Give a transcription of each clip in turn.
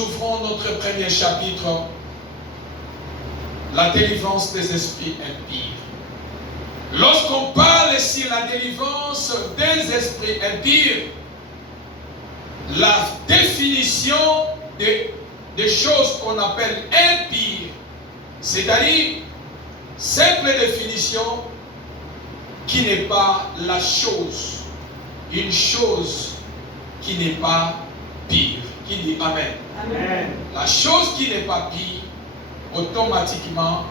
ouvrons notre premier chapitre, la délivrance des esprits impies. Lorsqu'on parle ici de la délivrance des esprits impies, la définition des choses qu'on appelle impies, c'est-à-dire simple définition qui n'est pas la chose, une chose qui n'est pas pire. Qui dit Amen. Amen. La chose qui n'est pas pire, automatiquement,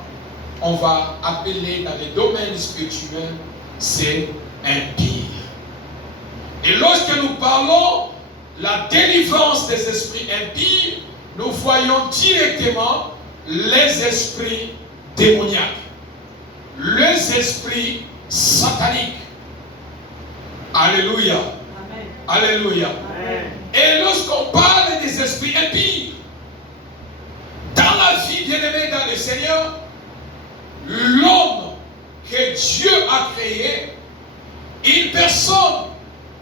on va appeler dans les domaines spirituels, c'est impie. Et lorsque nous parlons la délivrance des esprits impies, nous voyons directement les esprits démoniaques, les esprits sataniques. Alléluia. Amen. Alléluia. Amen. Et lorsqu'on parle des esprits impies, dans la vie bien-aimée dans le Seigneur, l'homme que Dieu a créé, une personne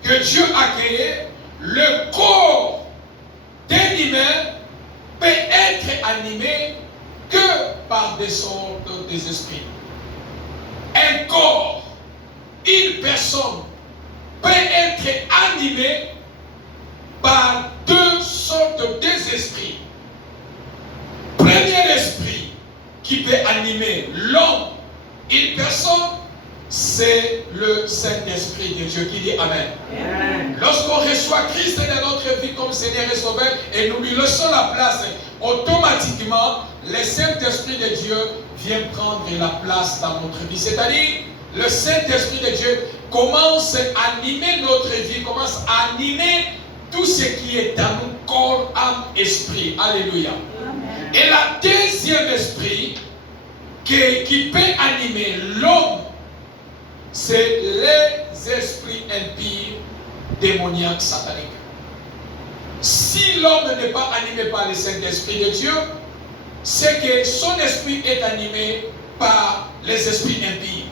que Dieu a créée, le corps d'un humain peut être animé que par des sortes des esprits. Un corps, une personne peut être animé par deux sortes d'esprits. Premier esprit qui peut animer l'homme, une personne, c'est le Saint-Esprit de Dieu qui dit Amen. Amen. Lorsqu'on reçoit Christ dans notre vie comme Seigneur et Sauveur et nous lui laissons la place, automatiquement, le Saint-Esprit de Dieu vient prendre la place dans notre vie. C'est-à-dire, le Saint-Esprit de Dieu commence à animer notre vie, commence à animer tout ce qui est dans nous, corps, âme, esprit. Alléluia. Amen. Et la deuxième esprit qui peut animer l'homme, c'est les esprits impies, démoniaques, sataniques. Si l'homme n'est pas animé par le Saint-Esprit de Dieu, c'est que son esprit est animé par les esprits impies.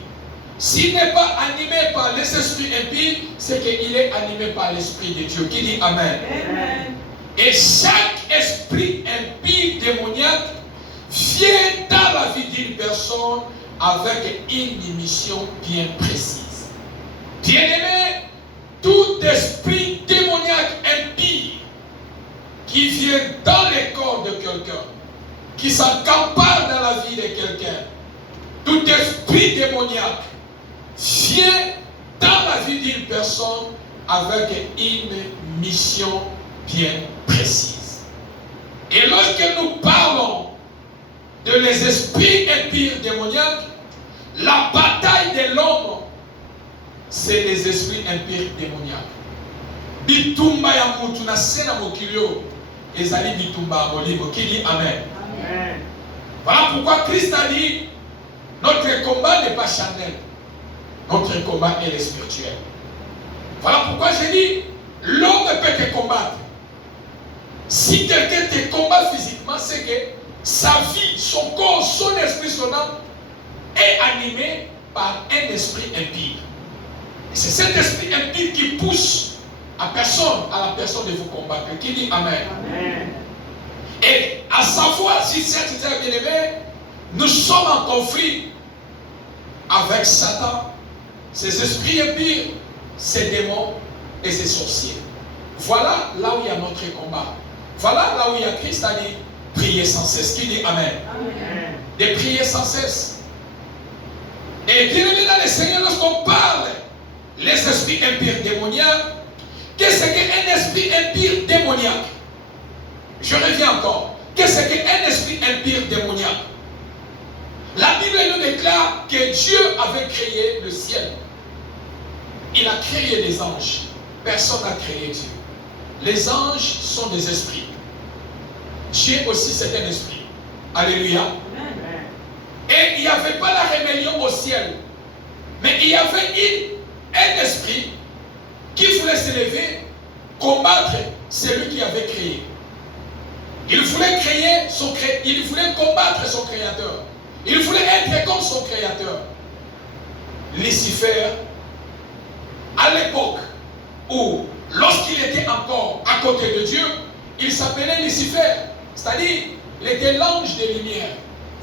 S'il n'est pas animé par les esprits impies, c'est qu'il est animé par l'Esprit de Dieu. Qui dit Amen. Amen. Et chaque esprit impie, démoniaque, vient dans la vie d'une personne avec une mission bien précise. Bien-aimé, tout esprit démoniaque impie qui vient dans le corps de quelqu'un, qui s'accapare dans la vie de quelqu'un, tout esprit démoniaque vient dans la vie d'une personne avec une mission bien précise. Et lorsque nous parlons de les esprits impies démoniaques, la bataille de l'homme, c'est les esprits impies démoniaques. Bitumba ya mutu na sena mokilio, ezali bitumba molimo. Qui dit Amen. Amen. Voilà pourquoi Christ a dit, notre combat n'est pas charnel, notre combat est spirituel. Voilà pourquoi j'ai dit, l'homme peut te combattre. Si quelqu'un te combat physiquement, c'est que sa vie, son corps, son esprit, son âme est animé par un esprit impie. Et c'est cet esprit impie qui pousse à la personne de vous combattre. Qui dit Amen. Amen. Et à savoir si c'est bien aimé, nous sommes en conflit avec Satan, ses esprits impies, ses démons et ses sorciers. Voilà là où il y a notre combat. Voilà là où il y a Christ a dit prier sans cesse. Qui dit Amen. Amen. De prier sans cesse. Et bien aimé dans le Seigneur, lorsqu'on parle les esprits impies démoniaques, qu'est-ce qu'un esprit impie démoniaque? Je reviens encore. Qu'est-ce qu'un esprit impie démoniaque? La Bible nous déclare que Dieu avait créé le ciel. Il a créé les anges. Personne n'a créé Dieu. Les anges sont des esprits. Dieu aussi c'est un esprit. Alléluia. Amen. Et il n'y avait pas la rébellion au ciel. Mais il y avait un esprit qui voulait s'élever, combattre celui qui avait créé. Il voulait combattre son créateur. Il voulait être comme son créateur. Lucifer, à l'époque où, lorsqu'il était encore à côté de Dieu, il s'appelait Lucifer, c'est-à-dire, il était l'ange des lumières.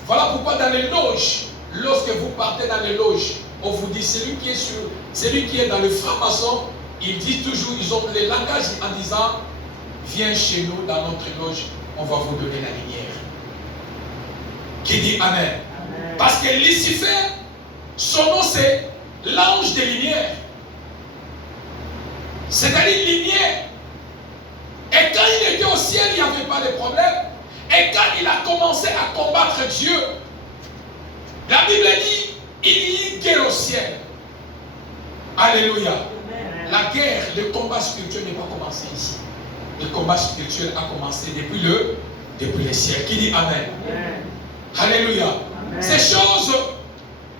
Voilà pourquoi dans les loges, lorsque vous partez dans les loges, on vous dit, celui qui est dans le franc-maçon, il dit toujours, ils ont le langage en disant, viens chez nous dans notre loge, on va vous donner la lumière. Qui dit Amen. Amen. Parce que Lucifer, son nom c'est l'ange des lumières. C'est-à-dire lumière. Et quand il était au ciel, il n'y avait pas de problème. Et quand il a commencé à combattre Dieu, la Bible dit, il y a une guerre au ciel. Alléluia. Amen. La guerre, le combat spirituel n'est pas commencé ici. Le combat spirituel a commencé depuis le ciel. Qui dit Amen. Amen. Alléluia. Amen. Ces choses,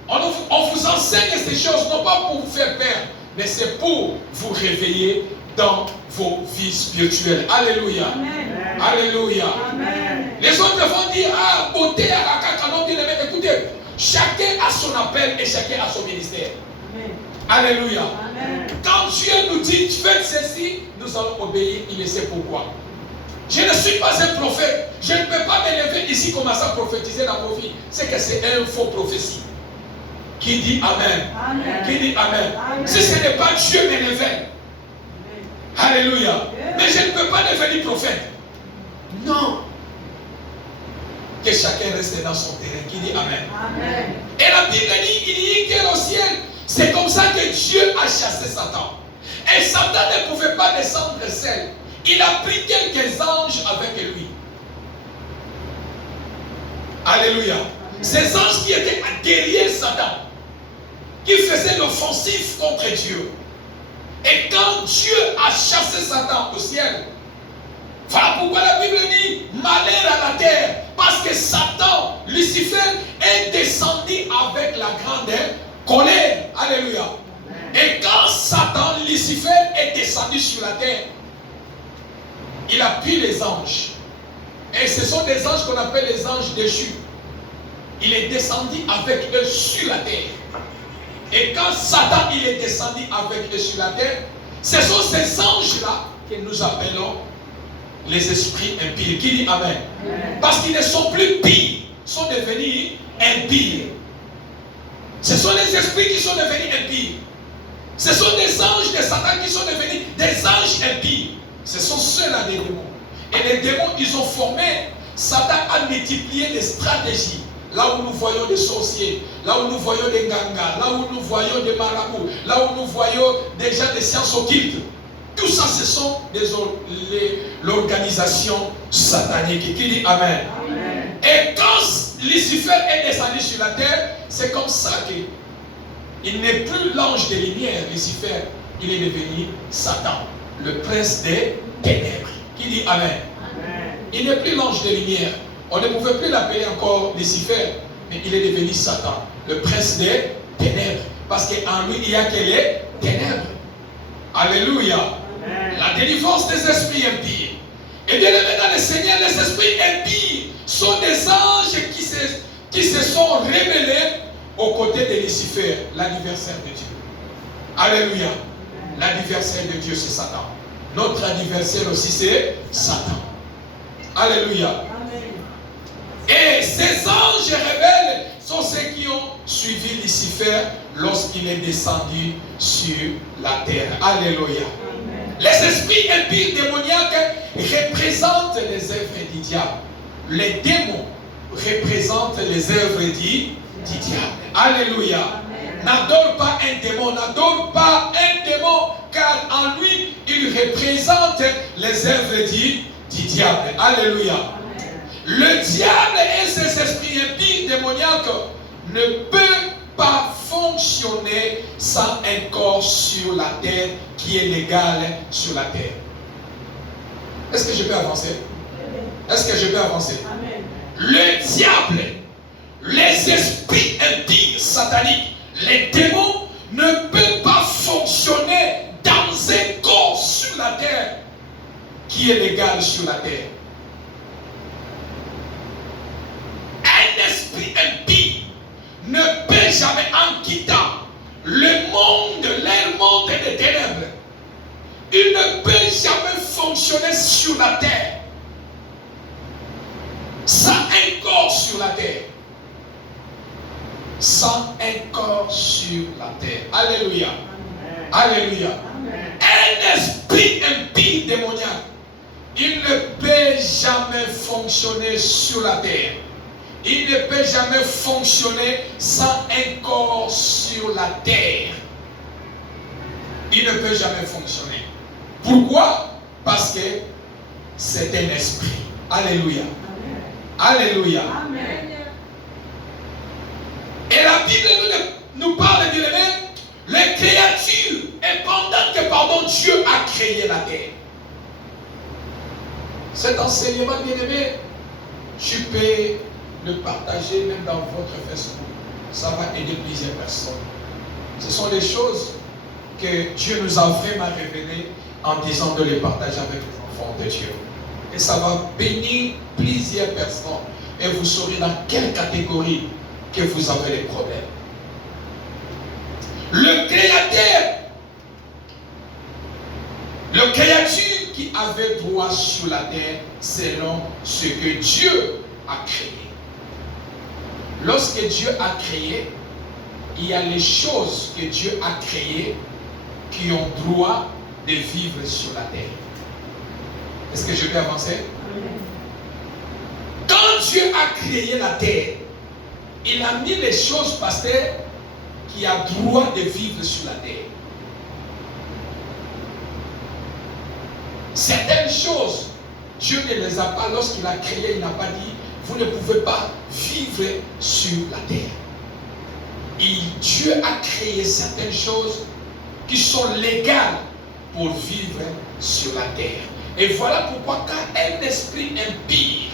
on vous enseigne ces choses, non pas pour vous faire peur, mais c'est pour vous réveiller dans vos vies spirituelles. Alléluia. Amen. Alléluia. Amen. Les autres vont dire, ah, beauté, Akakanon, écoutez, chacun a son appel et chacun a son ministère. Amen. Alléluia. Amen. Quand Dieu nous dit, faites ceci, nous allons obéir, il le sait pourquoi. Je ne suis pas un prophète. Je ne peux pas m'élever ici commencer à prophétiser dans vos vies. C'est que c'est une faux prophétie. Qui dit Amen. Amen. Qui dit Amen. Amen. Si ce n'est pas Dieu me révèle. Alléluia. Mais je ne peux pas devenir prophète. Non. Que chacun reste dans son terrain. Qui dit Amen. Amen. Et la Bible dit, il y a une guerre au ciel. C'est comme ça que Dieu a chassé Satan. Et Satan ne pouvait pas descendre seul. Il a pris quelques anges avec lui. Alléluia. Ces anges qui étaient derrière Satan, qui faisaient l'offensive contre Dieu. Et quand Dieu a chassé Satan au ciel, voilà pourquoi la Bible dit malheur à la terre. Parce que Satan, Lucifer, est descendu avec la grande colère. Alléluia. Et quand Satan, Lucifer, est descendu sur la terre, il a pris les anges. Et ce sont des anges qu'on appelle les anges déchus. Il est descendu avec eux sur la terre. Et quand Satan il est descendu avec eux sur la terre, ce sont ces anges-là que nous appelons les esprits impurs. Qui dit Amen. Amen. Parce qu'ils ne sont plus pires, ils sont devenus impurs. Ce sont les esprits qui sont devenus impurs. Ce sont des anges de Satan qui sont devenus des anges impurs. Ce sont ceux-là des démons. Et les démons, ils ont formé. Satan a multiplié des stratégies. Là où nous voyons des sorciers, là où nous voyons des gangas, là où nous voyons des marabouts, là où nous voyons des gens des sciences occultes. Tout ça, ce sont l'organisation satanique. Qui dit Amen. Amen. Et quand Lucifer est descendu sur la terre, c'est comme ça qu'il n'est plus l'ange des lumières, Lucifer. Il est devenu Satan, le prince des ténèbres. Qui dit Amen. Amen. Il n'est plus l'ange des lumières. On ne pouvait plus l'appeler encore Lucifer, mais il est devenu Satan, le prince des ténèbres. Parce qu'en lui, il n'y a que les ténèbres. Alléluia. Amen. La délivrance des esprits impies. Et bien aimé dans le Seigneur, les esprits impies sont des anges qui se sont révélés aux côtés de Lucifer, l'adversaire de Dieu. Alléluia. L'adversaire de Dieu, c'est Satan. Notre adversaire aussi, c'est Satan. Alléluia. Amen. Et ces anges rebelles sont ceux qui ont suivi Lucifer lorsqu'il est descendu sur la terre. Alléluia. Amen. Les esprits impies démoniaques représentent les œuvres du diable. Les démons représentent les œuvres du diable. Alléluia. Amen. N'adore pas un démon, n'adore pas un démon, car en lui, il représente les œuvres du diable. Alléluia. Le diable et ses esprits impies démoniaques ne peuvent pas fonctionner sans un corps sur la terre qui est légal sur la terre. Est-ce que je peux avancer? Est-ce que je peux avancer? Amen. Le diable, les esprits impies sataniques, les démons ne peuvent pas fonctionner dans un corps sur la terre qui est légal sur la terre. Un esprit impie ne peut jamais, en quittant le monde, leur monde des ténèbres, il ne peut jamais fonctionner sur la terre terre. Sans un corps sur la terre. Alléluia. Alléluia. Un esprit impie démoniaque, il ne peut jamais fonctionner sur la terre. Il ne peut jamais fonctionner sans un corps sur la terre. Il ne peut jamais fonctionner. Pourquoi? Parce que c'est un esprit. Alléluia. Alléluia. Amen. Et la Bible nous parle, bien aimé, les créatures, et pendant que Dieu a créé la terre. Cet enseignement, bien aimé, tu peux le partager même dans votre Facebook. Ça va aider plusieurs personnes. Ce sont des choses que Dieu nous a vraiment révélées en disant de les partager avec les enfants de Dieu. Et ça va bénir plusieurs personnes. Et vous saurez dans quelle catégorie que vous avez les problèmes. Le créature qui avait droit sur la terre selon ce que Dieu a créé. Lorsque Dieu a créé, il y a les choses que Dieu a créées qui ont droit de vivre sur la terre. Est-ce que je peux avancer? Quand Dieu a créé la terre, il a mis les choses, pasteur, qui a droit de vivre sur la terre. Certaines choses, Dieu ne les a pas, lorsqu'il a créé, il n'a pas dit, vous ne pouvez pas vivre sur la terre. Et Dieu a créé certaines choses qui sont légales pour vivre sur la terre. Et voilà pourquoi quand un esprit impie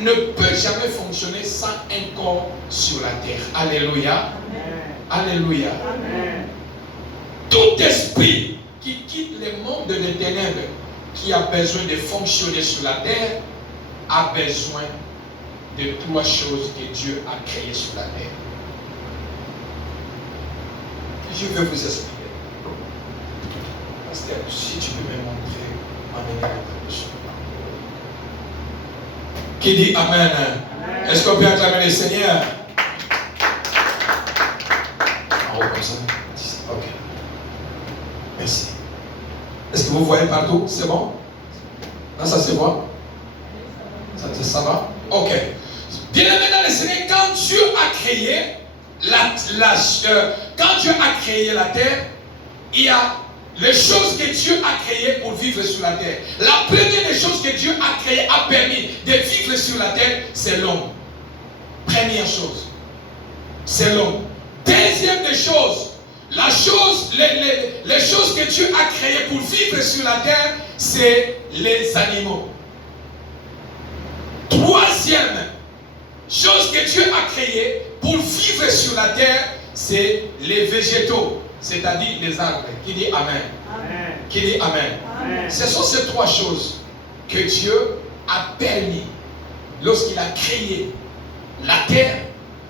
ne peut jamais fonctionner sans un corps sur la terre. Alléluia. Amen. Alléluia. Amen. Tout esprit qui quitte le monde des ténèbres, qui a besoin de fonctionner sur la terre, a besoin de trois choses que Dieu a créées sur la terre. Je vais vous expliquer. Pasteur, si tu peux me montrer, m'amener la traduction. Qui dit Amen? Amen. Est-ce qu'on peut acclamer le Seigneur? En haut comme ça. Ok. Merci. Est-ce que vous voyez partout? C'est bon? Là, ça se voit? Ça va? Ok. Bien aimé dans le Seigneur, quand Dieu a créé quand Dieu a créé la terre, il y a les choses que Dieu a créées pour vivre sur la terre. La première des choses que Dieu a créées, a permis de vivre sur la terre, c'est l'homme. Première chose, c'est l'homme. Deuxième des choses, les choses que Dieu a créées pour vivre sur la terre, c'est les animaux. Troisième chose que Dieu a créée pour vivre sur la terre, c'est les végétaux, c'est-à-dire les arbres. Qui dit Amen? Amen. Qui dit Amen? Amen. Ce sont ces trois choses que Dieu a permis. Lorsqu'il a créé la terre,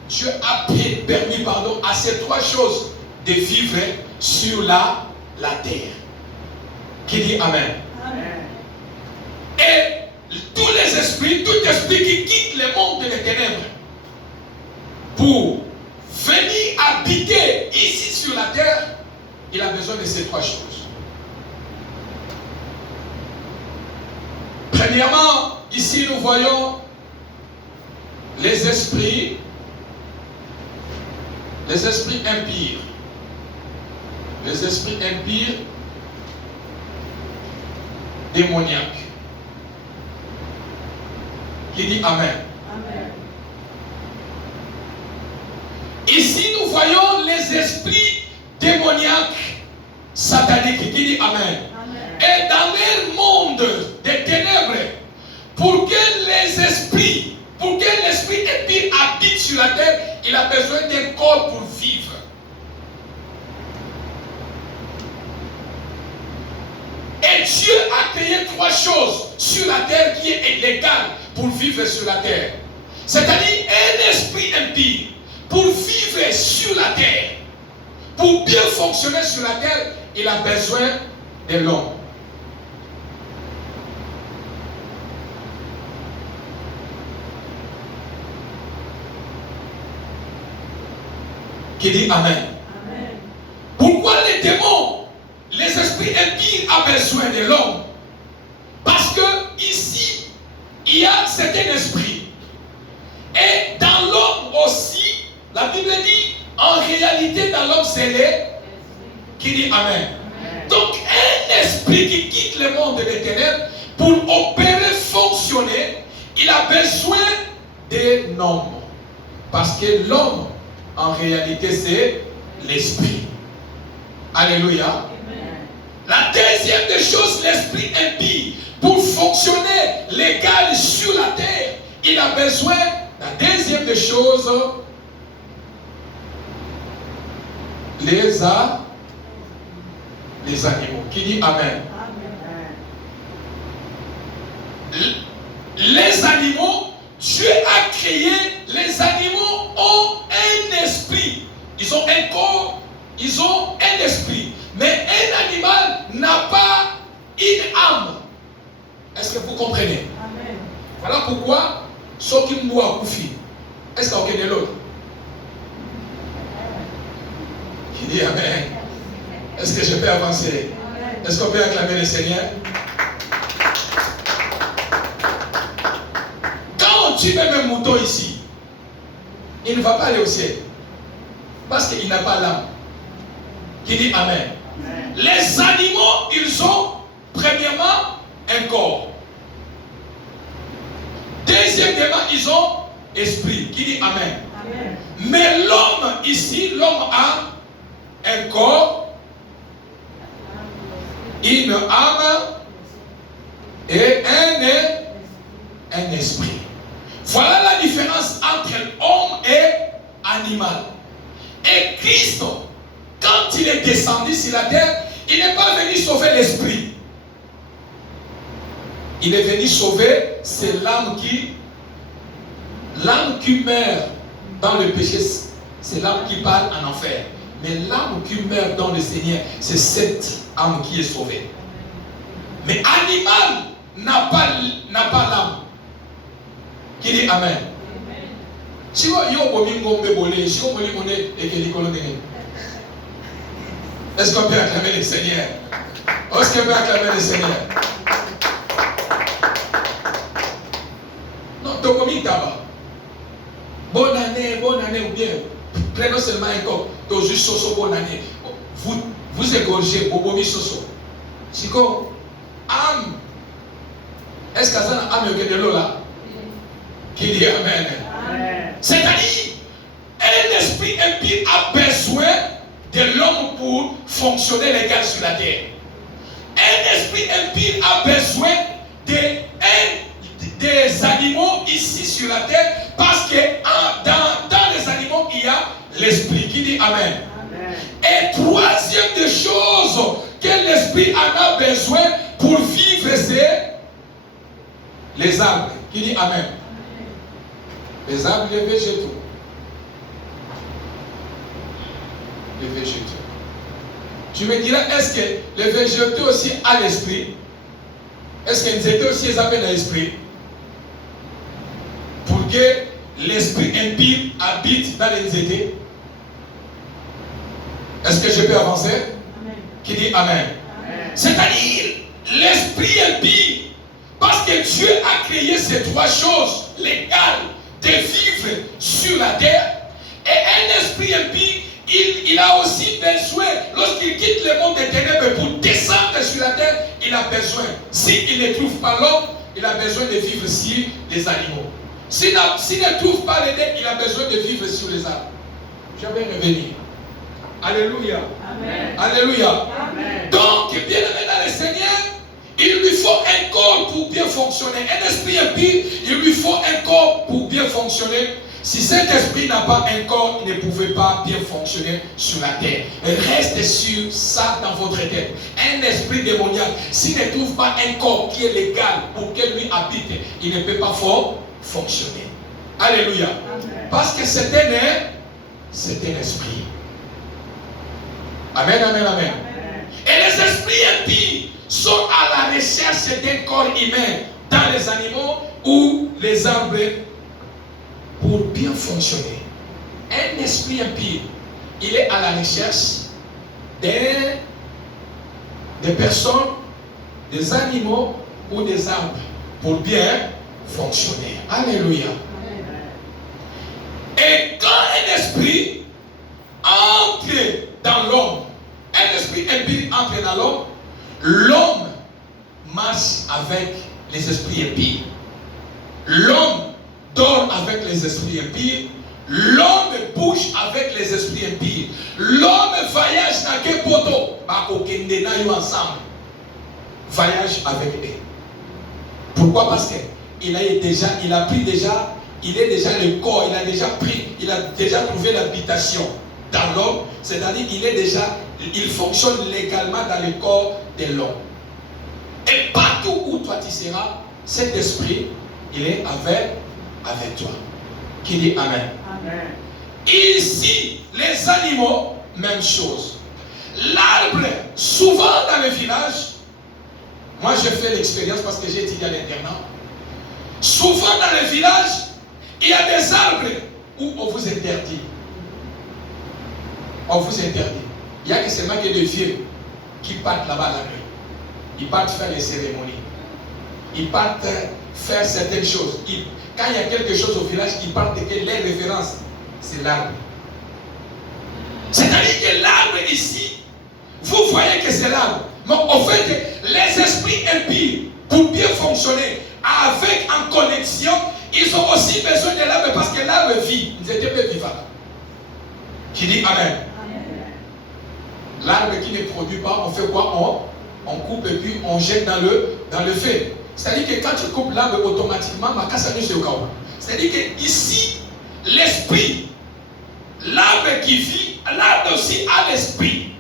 Dieu a permis à ces trois choses de vivre sur la terre. Qui dit Amen? Amen. Et tous les esprits, tout esprit qui quitte le monde des ténèbres pour venir habiter ici sur la terre, il a besoin de ces trois choses. Premièrement, ici nous voyons les esprits impurs. Les esprits impurs démoniaques. Qui dit Amen? Amen. Ici, nous voyons les esprits démoniaques sataniques. Qui dit Amen? Amen. Et dans leur monde des ténèbres, pour que l'esprit impie habite sur la terre, il a besoin d'un corps pour vivre. Et Dieu a créé trois choses sur la terre qui est illégale pour vivre sur la terre. C'est-à-dire un esprit impie pour vivre sur la terre, pour bien fonctionner sur la terre, il a besoin de l'homme. Qui dit Amen. Amen. Pourquoi les démons, les esprits impies ont besoin de l'homme? Parce que ici, il y a certains esprits. Et dans l'homme aussi, la Bible dit, en réalité, dans l'homme, c'est les qui dit Amen. Donc, un esprit qui quitte le monde des ténèbres pour opérer, fonctionner, il a besoin des nombres. Parce que l'homme, en réalité, c'est l'esprit. Alléluia. La deuxième des choses, l'esprit impie, pour fonctionner légal sur la terre, il a besoin, la deuxième des choses, les animaux. Qui dit Amen. Les animaux, Dieu a créé, les animaux ont un esprit. Ils ont un corps, ils ont un esprit. Mais un animal n'a pas une âme. Est-ce que vous comprenez? Amen. Voilà pourquoi, ceux qui me voient Koufi, est-ce qu'il y a l'autre? Qui dit Amen. Est-ce que je peux avancer? Est-ce qu'on peut acclamer le Seigneur? Quand tu mets un mouton ici, il ne va pas aller au ciel. Parce qu'il n'a pas l'âme. Qui dit Amen. Les animaux, ils ont premièrement un corps. Deuxièmement, ils ont esprit. Qui dit Amen. Amen. Mais l'homme ici, l'homme a un corps, une âme et un esprit. Voilà la différence entre l'homme et animal. Et Christ, quand il est descendu sur la terre, il n'est pas venu sauver l'esprit. Il est venu sauver, c'est l'âme qui meurt dans le péché, c'est l'âme qui part en enfer. Mais l'âme qui meurt dans le Seigneur, c'est cette âme qui est sauvée. Mais animal n'a pas l'âme. Qui dit Amen. Si vous avez est-ce qu'on peut acclamer le Seigneur? Est-ce qu'on peut acclamer le Seigneur? Non, Tokomi Taba. Bonne année ou bien. Prenons seulement un corps. Juste Soso, bonne année. Vous égorgez, Bobomi Soso. Chico, âme. Est-ce que ça a âme de l'eau là? Qui dit Amen. C'est-à-dire, un esprit impie a besoin de l'homme pour fonctionner légal sur la terre. Un esprit impie a besoin des animaux ici sur la terre parce que dans les animaux il y a l'esprit. Qui dit Amen. Et troisième des choses que l'esprit en a besoin pour vivre, c'est les arbres. Qui dit Amen. Les arbres, les végétaux. Les végétaux. Tu me diras, est-ce que les végétaux aussi ont l'esprit? Est-ce qu'ils étaient aussi les appels à l'esprit? Pour que l'esprit impie habite dans les étés? Est-ce que je peux avancer? Amen. Qui dit Amen. C'est-à-dire, l'esprit impie, parce que Dieu a créé ces trois choses légales de vivre sur la terre, et un esprit impie, il a aussi besoin, lorsqu'il quitte le monde des ténèbres pour descendre sur la terre, il a besoin, s'il ne trouve pas l'homme, il a besoin de vivre sur les animaux. S'il ne trouve pas les deux, il a besoin de vivre sur les arbres. Je vais revenir. Alléluia. Amen. Alléluia. Amen. Donc, bien aimé dans le Seigneur, il lui faut un corps pour bien fonctionner. Un esprit impie, il lui faut un corps pour bien fonctionner. Si cet esprit n'a pas un corps, il ne pouvait pas bien fonctionner sur la terre. Reste sur ça dans votre tête. Un esprit démoniaque, s'il ne trouve pas un corps qui est légal pour qu'il lui habite, il ne peut pas fonctionner. Alléluia. Amen. Parce que c'est un esprit. Amen, amen, amen. Amen. Et les esprits impies sont à la recherche d'un corps humain dans les animaux ou les arbres pour bien fonctionner. Un esprit impie il est à la recherche des personnes, des animaux ou des arbres pour bien fonctionner. Alléluia. Et quand un esprit entre dans l'homme, un esprit impie entre dans l'homme, l'homme marche avec les esprits impies. L'homme dort avec les esprits impies. L'homme bouge avec les esprits impies. L'homme voyage dans quel poteau? Ensemble. Voyage avec eux. Pourquoi? Parce qu'il est déjà le corps, il a déjà trouvé l'habitation dans l'homme, c'est-à-dire il fonctionne légalement dans le corps de l'homme. Et partout où toi tu seras, cet esprit, il est avec toi. Qui dit Amen? Amen. Ici, les animaux, même chose. L'arbre, souvent dans le village, moi j'ai fait l'expérience parce que j'ai étudié à l'internat. Souvent dans le village, il y a des arbres où on vous interdit. On vous interdit. Il n'y a que seulement que les vieux qui partent là-bas la nuit. Ils partent faire les cérémonies. Ils partent faire certaines choses. Quand il y a quelque chose au village, ils partent que les références, c'est l'arbre. C'est-à-dire que l'arbre ici, vous voyez que c'est l'arbre. Mais en fait, les esprits impies, pour bien fonctionner, avec en connexion, ils ont aussi besoin de l'arbre parce que l'arbre vit. Ils étaient peu vivants. Qui dit Amen. L'arbre qui ne produit pas, on fait quoi? On coupe et puis on jette dans le feu. C'est-à-dire que quand tu coupes l'arbre automatiquement, ma casse c'est au chaos. C'est-à-dire que ici, l'esprit, l'arbre qui vit, l'arbre aussi a l'esprit.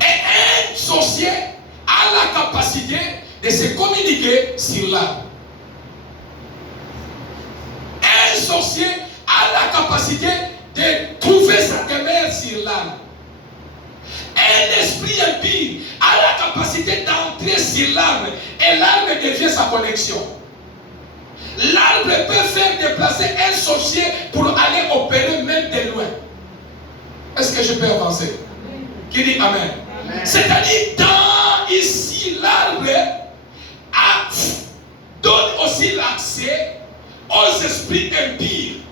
Et un sorcier a la capacité de se communiquer sur l'arbre. Un sorcier a la capacité de trouver sa demeure sur l'arbre. Un esprit impie a la capacité d'entrer sur l'arbre et l'arbre devient sa connexion. L'arbre peut faire déplacer un sorcier pour aller opérer même de loin. Est-ce que je peux avancer? Qui dit Amen? C'est-à-dire, dans ici, l'arbre donne aussi l'accès aux esprits impies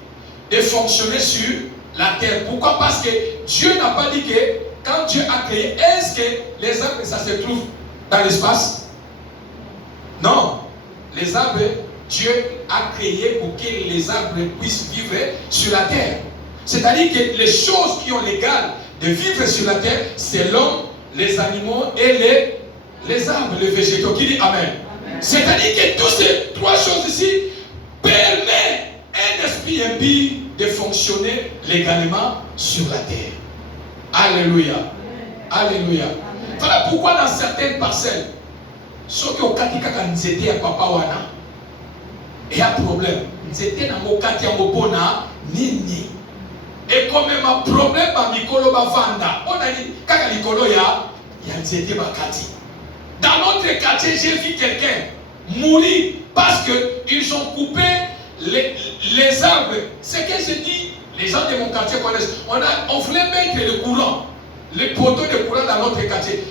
de fonctionner sur la terre. Pourquoi? Parce que Dieu n'a pas dit que quand Dieu a créé, est-ce que les arbres, ça se trouve dans l'espace? Non. Les arbres, Dieu a créé pour que les arbres puissent vivre sur la terre. C'est-à-dire que les choses qui ont l'égal de vivre sur la terre, c'est l'homme, les animaux et les arbres, les végétaux. Qui dit Amen? Amen. C'est-à-dire que toutes ces trois choses ici permettent un esprit impie de fonctionner légalement sur la terre. Alléluia. Alléluia. Voilà pourquoi dans certaines parcelles, ceux qui ont katika kanzete ya papa wana, il y a un problème. Nzete na mokati ya mobona nini. Et comme un problème ba mikolo ba vanda, on a dit kaka likolo ya nzete bakati. Dans notre quartier, j'ai vu quelqu'un mourir parce qu'ils ont coupé les arbres. C'est que je dis, les gens de mon quartier connaissent. On voulait mettre le courant, les poteaux de courant dans notre quartier.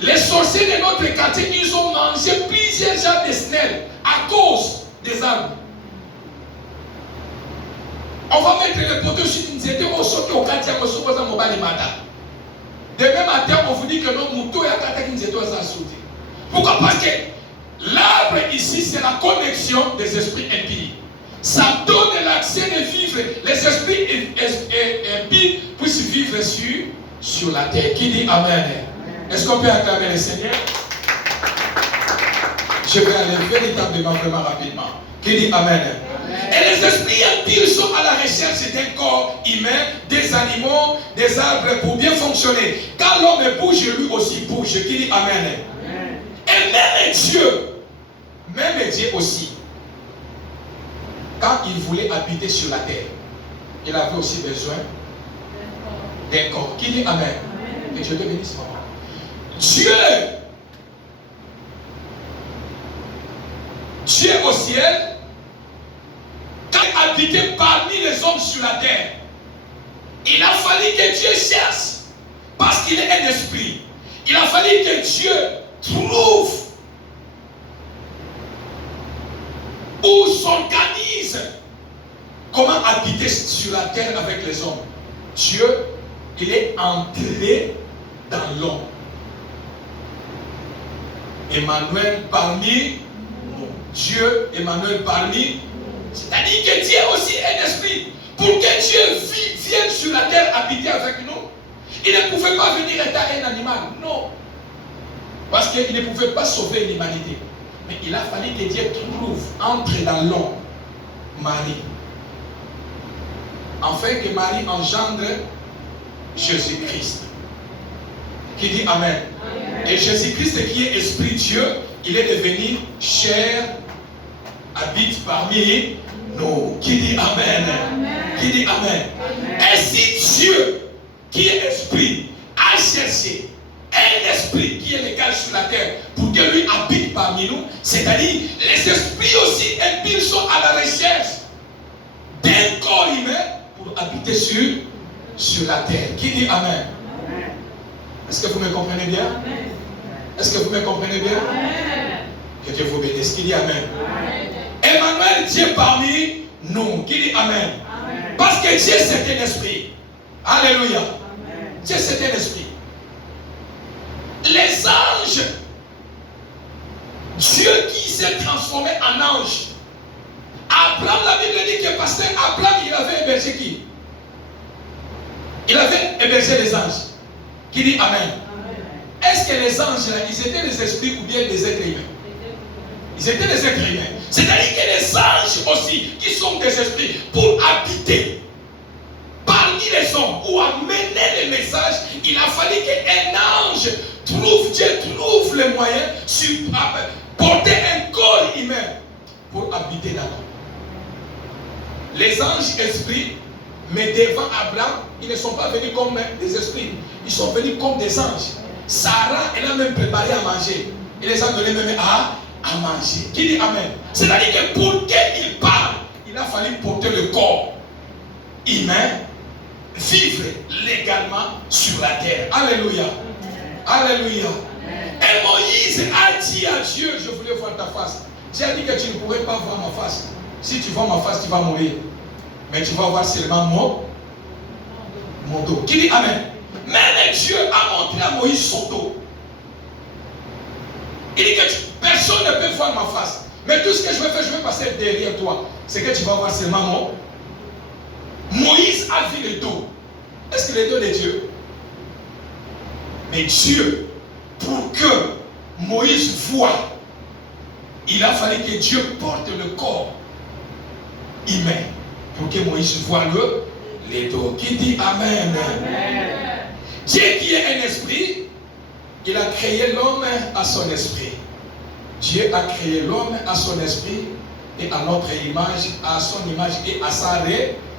Les sorciers de notre quartier, ils ont mangé plusieurs genres de snelles à cause des arbres. On va mettre le poteau sur une zété au soki au quartier, au soki au mobile matin. Demain matin, on vous dit que non, mouton et à quartier qui nous étoient à sauter. Pourquoi? Parce que l'arbre ici, c'est la connexion des esprits impies. Ça donne l'accès de vivre. Les esprits impies puissent vivre sur la terre. Qui dit Amen? Est-ce qu'on peut acclamer le Seigneur? Je vais aller véritablement, vraiment rapidement. Qui dit Amen? Et les esprits impies sont à la recherche d'un corps humain, des animaux, des arbres pour bien fonctionner. Quand l'homme bouge, lui aussi bouge. Qui dit Amen? Et même Dieu aussi, quand il voulait habiter sur la terre, il avait aussi besoin d'un corps. Qui dit Amen? Que Dieu te bénisse. Dieu au ciel, quand il habitait parmi les hommes sur la terre, que Dieu cherche, parce qu'il est un esprit. Il a fallu que Dieu trouve ou s'organise comment habiter sur la terre avec les hommes. Dieu, il est entré dans l'homme. Emmanuel parmi nous. Dieu, Emmanuel parmi nous. C'est-à-dire que Dieu est aussi un esprit. Pour que Dieu vienne sur la terre habiter avec nous, il ne pouvait pas venir être un animal. Non. Parce qu'il ne pouvait pas sauver l'humanité. Mais il a fallu que Dieu trouve, entre dans l'homme, Marie. Afin que Marie engendre Jésus-Christ. Qui dit Amen. Amen. Et Jésus-Christ qui est Esprit Dieu, il est devenu chair, habite parmi nous. Qui dit Amen. Amen. Qui dit Amen. Amen. Et si Dieu, qui est Esprit, a cherché un esprit qui est légal sur la terre pour que lui habite parmi nous, c'est-à-dire les esprits aussi, ils sont à la recherche d'un corps humain pour habiter sur la terre. Qui dit Amen. Amen. Est-ce que vous me comprenez bien? Amen. Est-ce que vous me comprenez bien? Amen. Que Dieu vous bénisse. Qui dit Amen. Amen. Emmanuel, Dieu parmi nous. Qui dit Amen. Amen. Parce que Dieu c'est un esprit. Alléluia. Amen. Dieu c'est un esprit. Les anges, Dieu qui s'est transformé en ange. Abraham, la Bible dit que pasteur Abraham, il avait hébergé qui? Il avait hébergé les anges. Qui dit Amen. Amen. Est-ce que les anges là, ils étaient des esprits ou bien des êtres humains? Ils étaient des êtres humains. C'est-à-dire que les anges aussi, qui sont des esprits, pour habiter parmi les hommes ou amener les messages, il a fallu qu'un ange Dieu trouve les moyens de porter un corps humain pour habiter dans l'homme. Les anges esprits, mais devant Abraham, ils ne sont pas venus comme des esprits, ils sont venus comme des anges. Sarah, elle a même préparé à manger. Et les a donné même à manger. Qui dit Amen? C'est-à-dire que pour qu'il parle, il a fallu porter le corps humain, vivre légalement sur la terre. Alléluia. Alléluia. Et Moïse a dit à Dieu, je voulais voir ta face. Dieu a dit que tu ne pourrais pas voir ma face. Si tu vois ma face, tu vas mourir. Mais tu vas voir seulement mon dos. Qui dit Amen? Même Dieu a montré à Moïse son dos. Il dit que personne ne peut voir ma face. Mais tout ce que je vais faire, je vais passer derrière toi. C'est que tu vas voir seulement mon. Moïse a vu le dos. Est-ce que le dos de Dieu? Mais Dieu, pour que Moïse voie, il a fallu que Dieu porte le corps humain pour que Moïse voie les dos. Qui dit Amen. Amen. Dieu qui est un esprit, il a créé l'homme à son esprit. Dieu a créé l'homme à son esprit et à notre image, à son image et à sa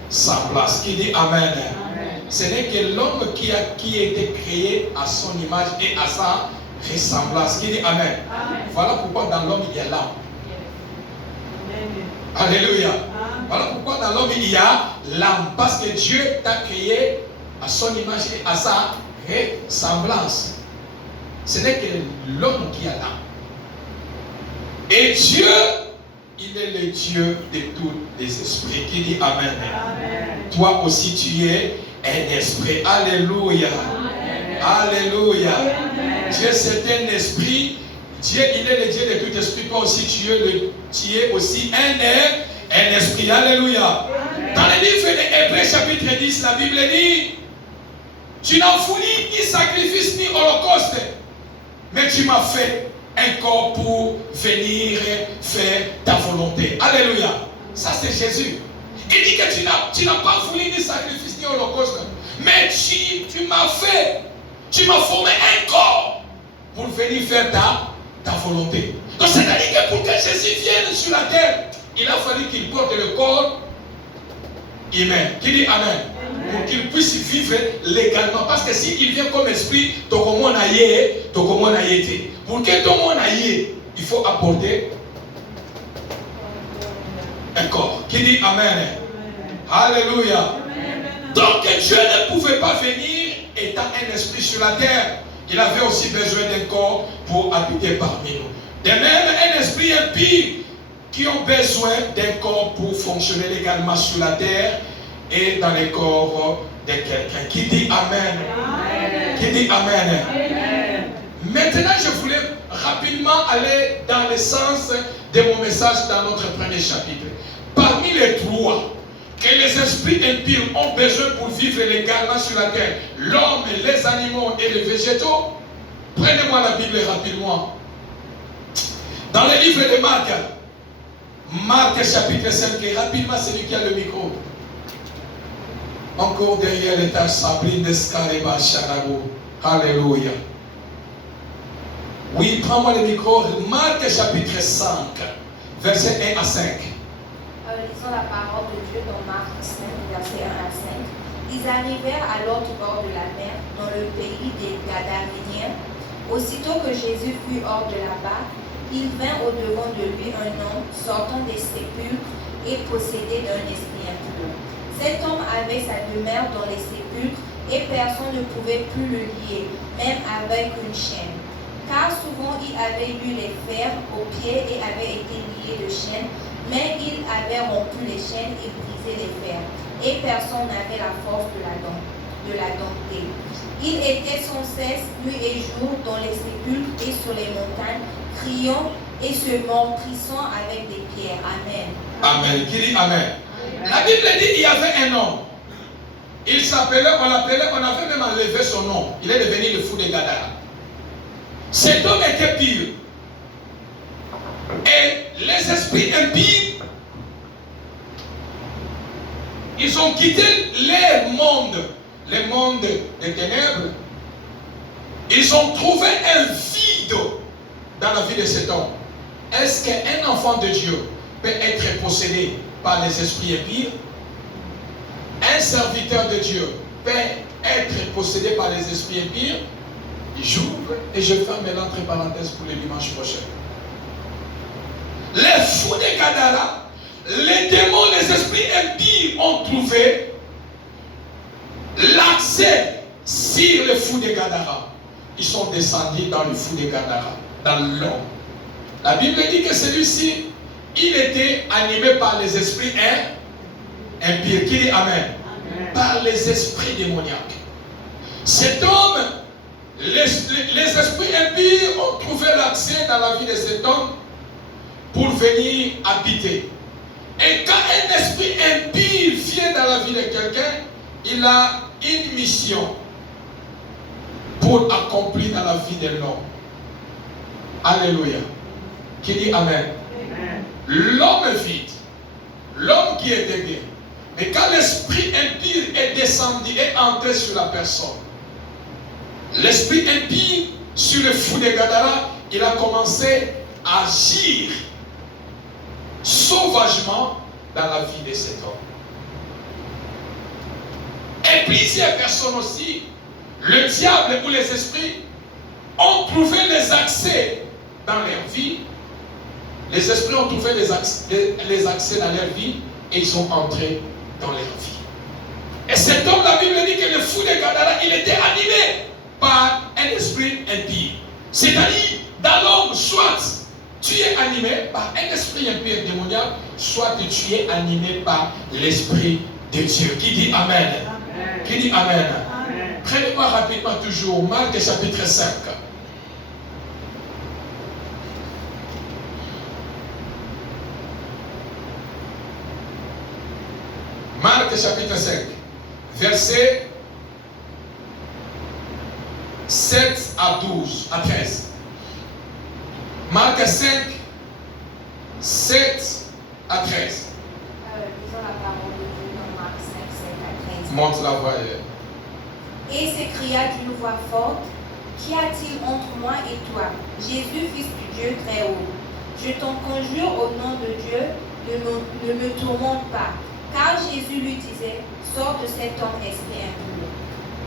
ressemblance. Qui dit Amen. Amen. Ce n'est que l'homme qui a été créé à son image et à sa ressemblance. Qui dit Amen. Amen. Voilà pourquoi dans l'homme il y a l'âme. Alléluia. Amen. Voilà pourquoi dans l'homme il y a l'âme. Parce que Dieu t'a créé à son image et à sa ressemblance. Ce n'est que l'homme qui a l'âme. Et Dieu, il est le Dieu de tous les esprits. Qui dit Amen. Amen. Toi aussi tu es un esprit. Alléluia. Amen. Alléluia. Amen. Dieu c'est un esprit. Dieu, il est le Dieu de tout esprit. Toi aussi tu es aussi un esprit. Alléluia. Amen. Dans le livre de Hébreux chapitre 10, la Bible dit: tu n'as voulu ni sacrifice ni holocauste, mais tu m'as fait un corps pour venir faire ta volonté. Alléluia. Ça c'est Jésus. Il dit que tu n'as pas voulu ni sacrifice ni holocauste, mais tu m'as formé un corps pour venir faire ta volonté. Donc c'est-à-dire que pour que Jésus vienne sur la terre, il a fallu qu'il porte le corps humain. Qui dit Amen. Pour qu'il puisse vivre légalement. Parce que s'il vient comme esprit, pour que ton monde aille, il faut apporter un corps. Qui dit Amen. Alléluia. Donc Dieu ne pouvait pas venir étant un esprit sur la terre. Il avait aussi besoin d'un corps pour habiter parmi nous. De même, un esprit impie qui ont besoin d'un corps pour fonctionner légalement sur la terre et dans les corps de quelqu'un. Qui dit Amen? Amen. Qui dit Amen? Amen. Maintenant, je voulais rapidement aller dans le sens de mon message dans notre premier chapitre. Parmi les trois que les esprits impies ont besoin pour vivre légalement sur la terre, l'homme, les animaux et les végétaux, prenez-moi la Bible rapidement. Dans le livre de Marc, Marc chapitre 5, et rapidement celui qui a le micro. Encore derrière l'étage Sabrine Escareba Charabo. Alléluia. Oui, prends-moi le micro. Marc chapitre 5, verset 1 à 5. Lisons la parole de Dieu dans Marc 5, verset 1 à 5. Ils arrivèrent à l'autre bord de la mer, dans le pays des Gadaréniens. Aussitôt que Jésus fut hors de là-bas, il vint au-devant de lui un homme sortant des sépulcres et possédé d'un esprit impur. Cet homme avait sa demeure dans les sépulcres et personne ne pouvait plus le lier, même avec une chaîne. Car souvent il avait eu les fers aux pieds et avait été lié de chaînes, mais il avait rompu les chaînes et brisé les fers, et personne n'avait la force de la dompter. Il était sans cesse, nuit et jour, dans les sépulcres et sur les montagnes, criant et se meurtrissant avec des pierres. Amen. Amen. Qui dit Amen? La Bible dit qu'il y avait un homme. Il s'appelait, on avait même enlevé son nom. Il est devenu le fou de Gadara. Cet homme était pire. Et les esprits impies, ils ont quitté les mondes des ténèbres. Ils ont trouvé un vide dans la vie de cet homme. Est-ce qu'un enfant de Dieu peut être possédé par les esprits impies? Un serviteur de Dieu peut être possédé par les esprits impies? J'ouvre et je ferme l'entre parenthèse pour le dimanche prochain. Les fous de Gadara, les démons, les esprits impies ont trouvé l'accès sur les fous de Gadara. Ils sont descendus dans le fou de Gadara, dans l'homme. La Bible dit que celui-ci, il était animé par les esprits impies. Qui dit Amen? Amen. Par les esprits démoniaques. Cet homme, les esprits impies ont trouvé l'accès dans la vie de cet homme pour venir habiter. Et quand un esprit impie vient dans la vie de quelqu'un, il a une mission pour accomplir dans la vie de l'homme. Alléluia. Qui dit Amen? Amen. L'homme vide, l'homme qui était bien. Mais quand l'esprit impie est descendu et entré sur la personne, l'esprit impie sur le fou de Gadara, il a commencé à agir sauvagement dans la vie de cet homme. Et plusieurs personnes aussi, le diable ou les esprits, ont trouvé les accès dans leur vie. Les esprits ont trouvé les accès dans leur vie et ils sont entrés dans leur vie. Et cet homme, la Bible dit que le fou de Gadara, il était animé par un esprit impie. C'est-à-dire, dans l'homme, soit tu es animé par un esprit impie et démoniaque, soit tu es animé par l'esprit de Dieu. Qui dit Amen? Amen. Qui dit Amen? Amen. Prenez-moi rapidement toujours Marc chapitre 5. Marc chapitre 5, verset 7 à 12, à 13. Marc 5, 7 à 13. Lisons la parole de Dieu dans Marc 5, 7 à 13. Monte la voix. Et s'écria d'une voix forte, qu'y a-t-il entre moi et toi, Jésus, fils du Dieu très haut? Je t'en conjure au nom de Dieu, ne me tourmente pas. Car Jésus lui disait, sors de cet homme esprit impur.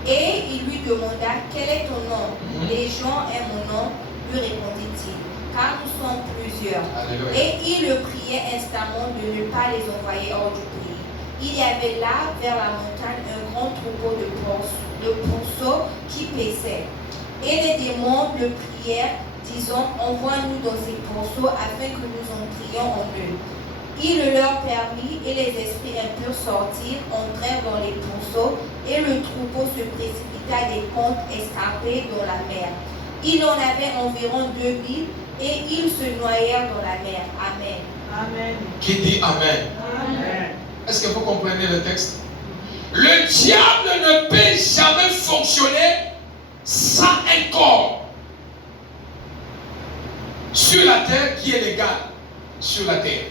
Et il lui demanda, quel est ton nom? Les gens aiment mon nom, lui répondit-il, car nous sommes plusieurs. Alléluia. Et il le priait instamment de ne pas les envoyer hors du pays. Il y avait là, vers la montagne, un grand troupeau de ponceaux qui paissaient. Et les démons le prièrent, disant, envoie-nous dans ces ponceaux afin que nous entrions en eux. Il le leur permit, et les esprits impurs sortirent, entrèrent dans les ponceaux, et le troupeau se précipita des pentes escarpées dans la mer. Il en avait environ 2000, et ils se noyèrent dans la mer. Amen. Amen. Qui dit Amen? Amen. Est-ce que vous comprenez le texte? Le diable ne peut jamais fonctionner sans un corps sur la terre qui est légal sur la terre.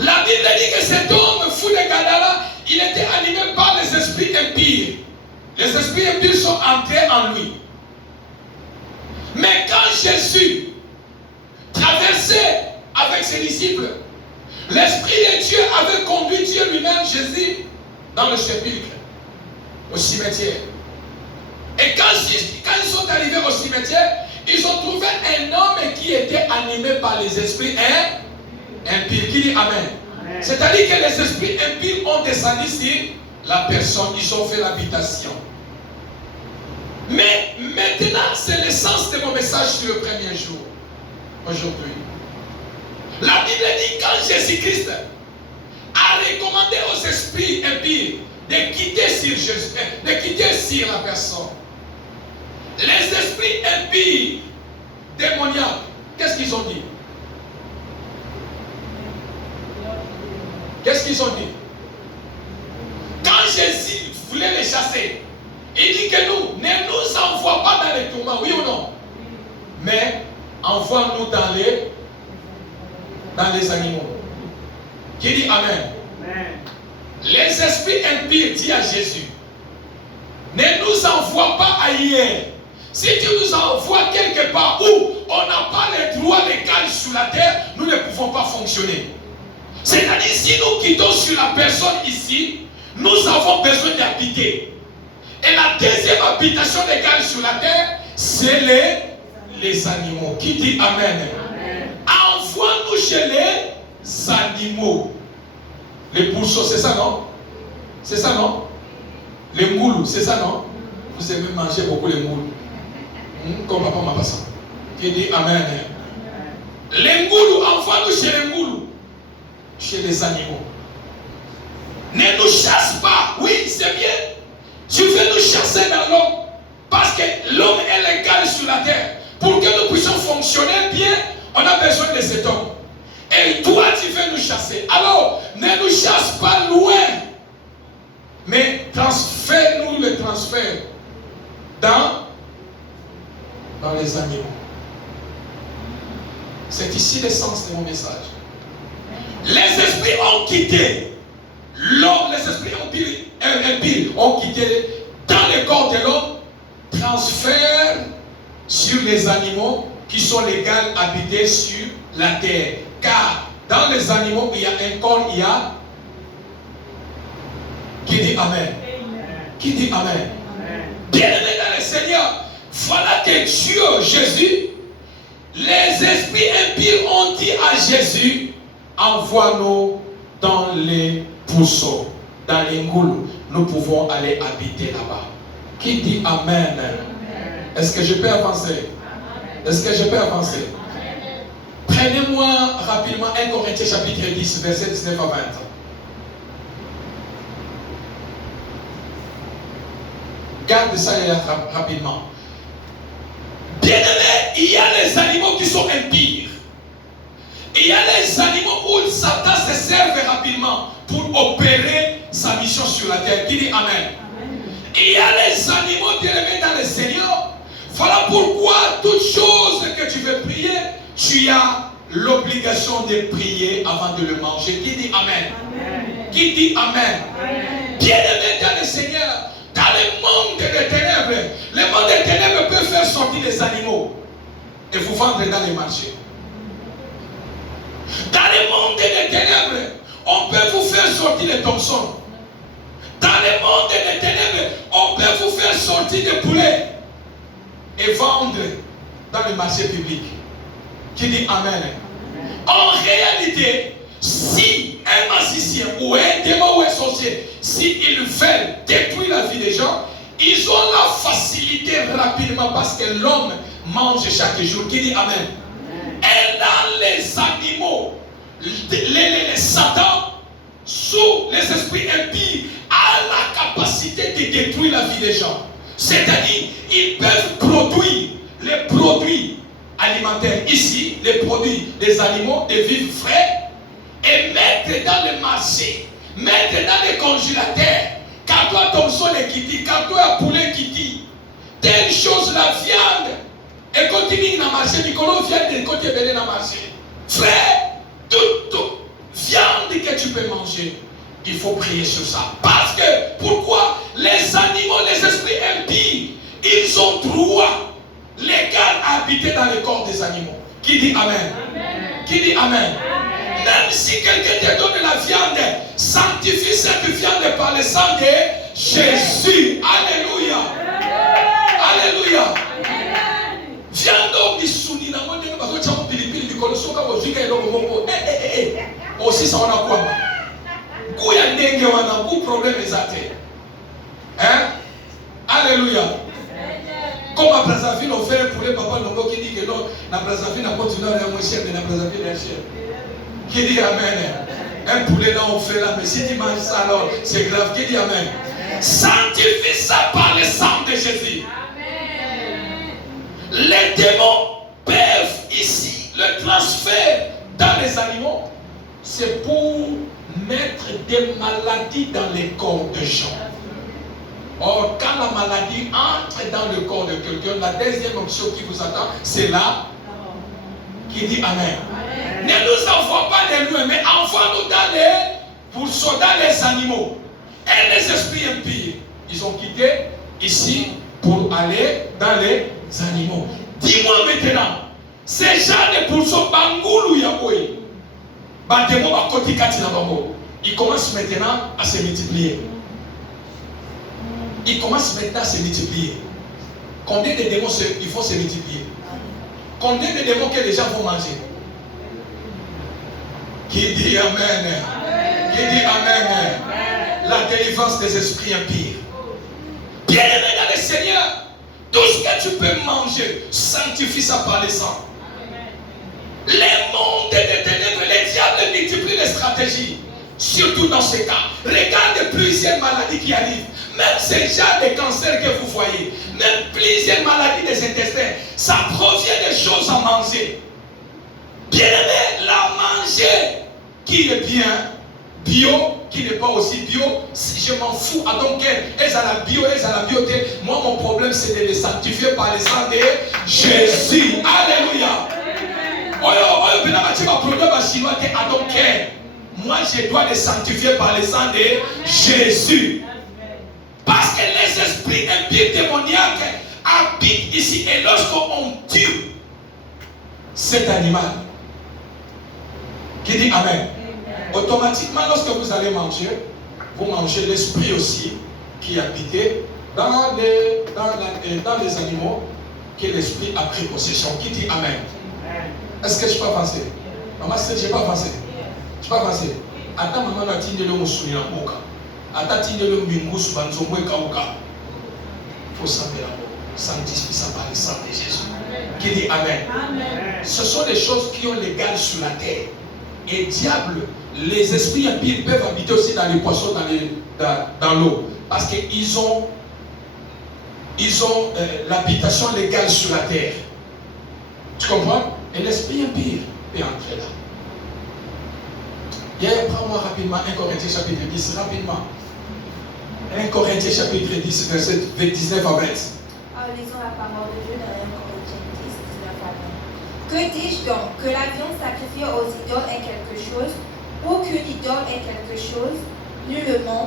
La Bible dit que cet homme fou de Gadara, il était animé par les esprits impurs. Les esprits impurs sont entrés en lui. Mais quand Jésus traversait avec ses disciples, l'Esprit de Dieu avait conduit Dieu lui-même, Jésus, dans le sépulcre, au cimetière. Et quand ils sont arrivés au cimetière, ils ont trouvé un homme qui était animé par les esprits impurs. Qui dit Amen? Amen. C'est-à-dire que les esprits impurs ont descendu sur la personne, ils ont fait l'habitation. Mais maintenant, c'est l'essence de mon message sur le premier jour, aujourd'hui. La Bible dit quand Jésus-Christ a recommandé aux esprits impurs de quitter sur Jésus, de quitter sur la personne. Les esprits impurs démoniaques, qu'est-ce qu'ils ont dit? Qu'est-ce qu'ils ont dit? Quand Jésus voulait les chasser, il dit que nous, ne nous envoie pas dans les tourments, oui ou non? Mais envoie-nous dans les animaux. Qui dit Amen? Amen. Les esprits impurs disent à Jésus, ne nous envoie pas ailleurs. Si tu nous envoies quelque part où on n'a pas les droits légaux sur la terre, nous ne pouvons pas fonctionner. C'est-à-dire, si nous quittons sur la personne ici, nous avons besoin d'habiter. Et la deuxième habitation légale sur la terre, c'est les animaux. Qui dit Amen? Amen. Envoie-nous chez les animaux. Les pourceaux, c'est ça, non? C'est ça, non? Les moules, c'est ça, non? Vous aimez manger beaucoup les moules. Comme papa m'a passé. Qui dit Amen? Les moules, envoie-nous chez les moules. Chez les animaux. Ne nous chasse pas. Oui, c'est bien. Tu veux nous chasser dans l'homme. Parce que l'homme est légal sur la terre. Pour que nous puissions fonctionner bien, on a besoin de cet homme. Et toi, tu veux nous chasser. Alors, ne nous chasse pas loin. Mais transfère-nous le transfert dans les animaux. C'est ici l'essence de mon message. Les esprits ont quitté l'homme, les esprits impurs ont quitté dans le corps de l'homme, transfert sur les animaux qui sont légaux habités sur la terre. Car dans les animaux, il y a un corps, il y a. Qui dit Amen? Qui dit Amen? Bien-aimé dans le Seigneur, voilà que Dieu, Jésus, les esprits impurs ont dit à Jésus, envoie-nous dans les pourceaux, dans les moules, nous pouvons aller habiter là-bas. Qui dit Amen? Est-ce que je peux avancer? Est-ce que je peux avancer? Prenez-moi rapidement 1 Corinthiens chapitre 10, verset 19 à 20. Garde ça rapidement. Bien-aimé, il y a les animaux qui sont impurs. Il y a les animaux où Satan se serve rapidement pour opérer sa mission sur la terre. Qui dit Amen? Amen. Il y a les animaux bien-aimés dans le Seigneur. Voilà pourquoi toute chose que tu veux prier, tu as l'obligation de prier avant de le manger. Qui dit Amen? Amen. Qui dit Amen? Amen. Bien-aimé dans le Seigneur, dans le monde des ténèbres, le monde des ténèbres peut faire sortir les animaux et vous vendre dans les marchés. Dans le monde des ténèbres, on peut vous faire sortir les Thompson. Dans le monde des ténèbres, on peut vous faire sortir des poulets et vendre dans le marché public. Qui dit Amen? En réalité, si un magicien magicien ou un démon ou un sorcier, s'ils veulent détruire la vie des gens, ils ont la facilité rapidement parce que l'homme mange chaque jour. Qui dit Amen? Et dans les animaux, les Satan, sous les esprits impies, a la capacité de détruire la vie des gens. C'est-à-dire, ils peuvent produire les produits alimentaires ici, les produits des animaux, des vivres frais, et mettre dans le marché, mettre dans les congélateurs. Quand toi, ton son est qui dit, quand toi, un poulet qui dit, telle chose, la viande, et continue dans le marché, Nicolas vient de côté dans le marché. Frère, toute viande que tu peux manger, il faut prier sur ça. Parce que, pourquoi? Les animaux, les esprits impies, ils ont droit légal à habiter dans le corps des animaux. Qui dit Amen? Amen. Qui dit Amen? Amen. Même si quelqu'un te donne la viande, sanctifie cette viande par le sang de Jésus. Alléluia. Alléluia. Viande bisuni na monde ne bazo chamo pilipili bikolo soka bozika eloko moko. Aussi ça on a quoi? Kuya ndenge wana ku problème ezate. Hein? Alléluia. Comme à Brazzaville, on fait un poulet, papa Nongo qui dit que non, la Brazzaville n'a pas continué à moins cher, mais la Brazzaville est cher. Qui dit Amen? Un poulet là, on fait là, mais si tu manges ça alors, c'est grave. Qui dit Amen? Sanctifie ça par le sang de Jésus. Amen. Les démons peuvent ici le transfert dans les animaux. C'est pour mettre des maladies dans les corps de gens. Or, quand la maladie entre dans le corps de quelqu'un, la deuxième option qui vous attend, c'est là qui dit Amen. Amen. Ne nous envoie pas des lois, mais envoie-nous dans les animaux. Et les esprits impies, ils ont quitté ici pour aller dans les animaux. Dis-moi maintenant, ces gens de pourceaux Bangoulou Yaboui, ils commencent maintenant à se multiplier. Ils commencent maintenant à se multiplier. Combien de démons ils vont se multiplier? Combien de démons que les gens vont manger? Qui dit Amen? Amen. Qui dit Amen? Amen. La délivrance des esprits impies. Bien-aimé dans le Seigneur, tout ce que tu peux manger, sanctifie ça par le sang. Les mondes des ténèbres, les diables multiplient les stratégies. Surtout dans ce cas. Regarde plusieurs maladies qui arrivent. Même ces gens de cancer que vous voyez, même plusieurs maladies des intestins, ça provient des choses à manger. Bien-aimé, la manger qui est bien, bio, qui n'est pas aussi bio, je m'en fous. Ah donc, est-ce à la bio, est-ce à la bioté? Moi, mon problème, c'est de les sanctifier par le sang de Jésus. Alléluia. Moi, je dois les sanctifier par le sang de Jésus. Parce que les esprits impies démoniaques habitent ici. Et lorsqu'on tue cet animal, qui dit Amen, automatiquement, lorsque vous allez manger, vous mangez l'esprit aussi qui habitait dans les animaux, que l'esprit a pris possession. Qui dit Amen? Est-ce que je peux avancer? Maman, je ne peux pas avancer. Je peux avancer. Attends, maman, on a dit que le moussou n'a pas. Attends, le moussou n'a pas. Il faut sanctifier ça par le sang de Jésus. Qui dit Amen? Amen. Ce sont des choses qui ont l'égal sur la terre. Et diable, les esprits impies peuvent habiter aussi dans les poissons, dans l'eau. Parce qu'ils ont l'habitation légale sur la terre. Tu comprends? Et l'esprit impie est entré là. Prends-moi rapidement 1 Corinthiens chapitre 10, rapidement. 1 Corinthiens chapitre 10, verset 19 à 20. Lisons la parole de Dieu dans 1 Corinthiens 10, 19 à 20. Que dis-je donc? Que la viande sacrifiée aux idoles est quelque chose, ou qu'une idole est quelque chose? Nullement.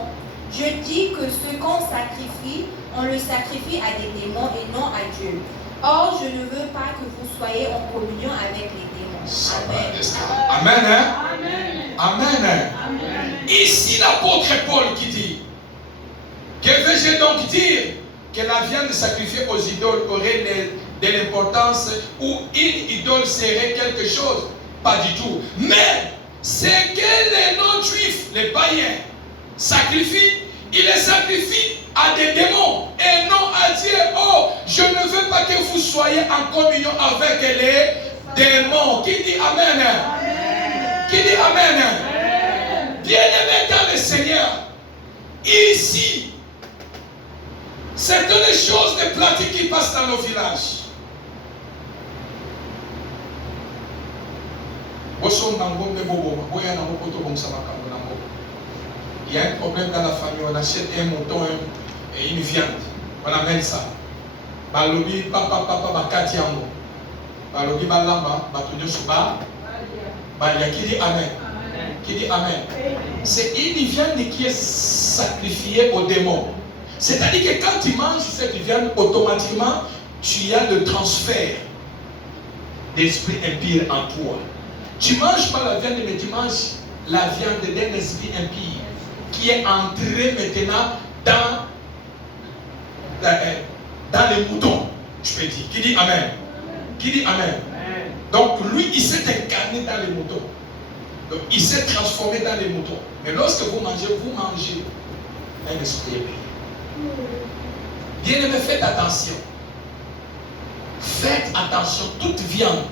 Je dis que ce qu'on sacrifie, on le sacrifie à des démons et non à Dieu. Or, je ne veux pas que vous soyez en communion avec les démons. Amen. Amen. Hein? Amen. Amen. Amen. Ici, l'apôtre Paul qui dit, que veux-je donc dire? Que la viande sacrifiée aux idoles aurait de l'importance ou une idole serait quelque chose? Pas du tout. Mais c'est que les non-juifs les païens, sacrifient, ils les sacrifient à des démons et non à Dieu. Oh, je ne veux pas que vous soyez en communion avec les démons. Qui dit Amen? Qui dit Amen? Bien-aimés dans le Seigneur, ici, c'est des choses, des pratiques qui passent dans nos villages. Il y a un problème dans la famille, on achète un mouton et une viande, on amène ça. Balobi papa bakatiango. Balobi balamba batunyo suba. Balia qui dit amen. Qui dit amen. C'est une viande qui est sacrifiée aux démons. C'est-à-dire que quand tu manges cette viande, automatiquement, tu as le transfert d'esprit impie en toi. Tu ne manges pas la viande, mais tu manges la viande d'un esprit impie qui est entré maintenant dans les moutons, je peux dire. Qui dit amen? Qui dit amen? Donc lui, il s'est incarné dans les moutons. Donc il s'est transformé dans les moutons. Mais lorsque vous mangez un esprit impie. Bien-aimé, faites attention. Faites attention, toute viande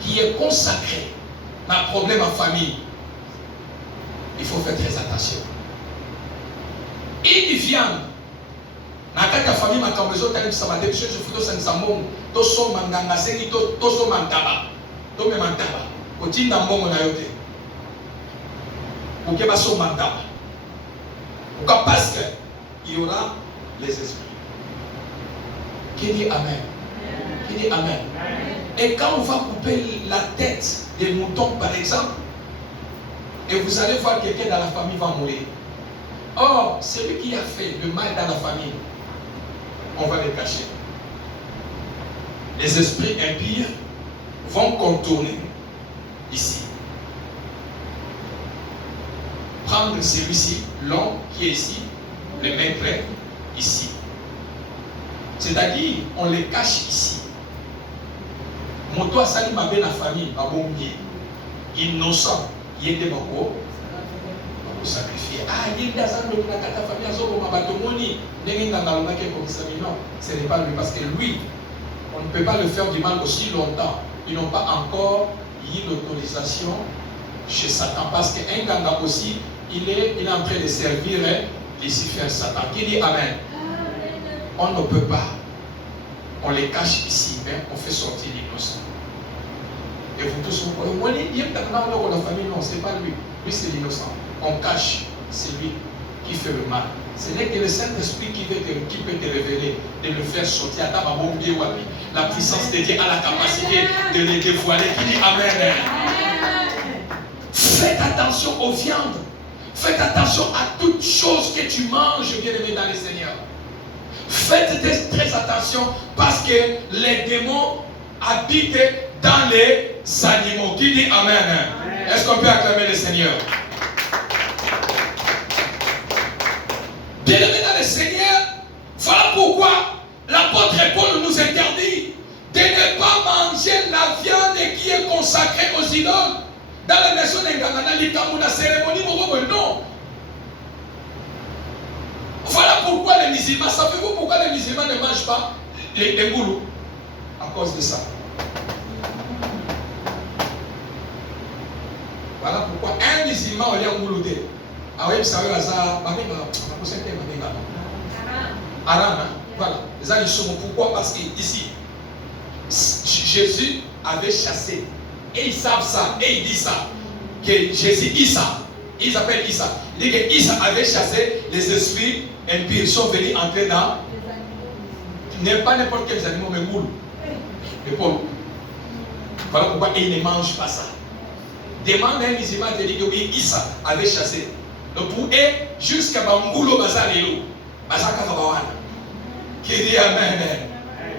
qui est consacrée dans un problème en famille, il faut faire très attention. Une viande, dans la famille, ma maison, tu as dit ça m'a dit, je fais ça, ça m'a dit, tu as manganga, tu as mantaba, tu as mantaba, tu as manganga na yote, tu as mantaba, parce que il y aura les esprits. Qui dit amen? Qui dit amen? Et quand on va couper la tête des moutons, par exemple, et vous allez voir quelqu'un dans la famille va mourir. Or, celui qui a fait le mal dans la famille, on va le cacher. Les esprits impies vont contourner ici. Prendre celui-ci, l'homme qui est ici, le mettre ici. C'est-à-dire, on les cache ici. Mon toit, ça m'a bien la famille, à bon pied. Innocent, il est beaucoup sacrifié. Ah, il est dans la famille, non, ce n'est pas lui, parce que lui, on ne peut pas le faire du mal aussi longtemps. Ils n'ont pas encore eu l'autorisation chez Satan, parce qu'un ganga aussi, il est en train de servir Lucifer, Satan. Qui dit amen? On ne peut pas. On les cache ici, mais on fait sortir l'innocent. Et vous tous, vous dites, la famille, non, ce n'est pas lui. Lui, c'est l'innocent. On cache, c'est lui qui fait le mal. Ce n'est que le Saint-Esprit qui peut te révéler, de le faire sortir. La puissance de Dieu a la capacité de les dévoiler. Qui dit amen? Faites attention aux viandes. Faites attention à toutes choses que tu manges, bien-aimé dans le Seigneur. Faites très attention parce que les démons habitent dans les animaux. Qui dit amen? Est-ce qu'on peut acclamer le Seigneur? Bien-aimé dans le Seigneur, voilà pourquoi l'apôtre Paul nous interdit de ne pas manger la viande qui est consacrée aux idoles. Dans la nation de Ghana, la cérémonie, non. Voilà pourquoi les musulmans, savez-vous pourquoi les musulmans ne mangent pas les goulous? À cause de ça. Voilà pourquoi un musulman, on est en gouloudé. Ah oui, vous savez, voilà. Pourquoi? Parce qu'ici, Jésus avait chassé. Et ils savent ça. Et il dit ça. Que Jésus, Issa, ils appellent Issa. Il dit que Issa avait chassé les esprits impies. Ils sont venus entrer dans. Pas n'importe quels animaux, mais moules. Les pauvres. Voilà pourquoi ils ne mangent pas ça. Demande un musulman de dire que oui, Issa avait chassé. Donc pour eux, jusqu'à Bangoulo Bazalelo, Bazaka Kabawana. Qui dit amen?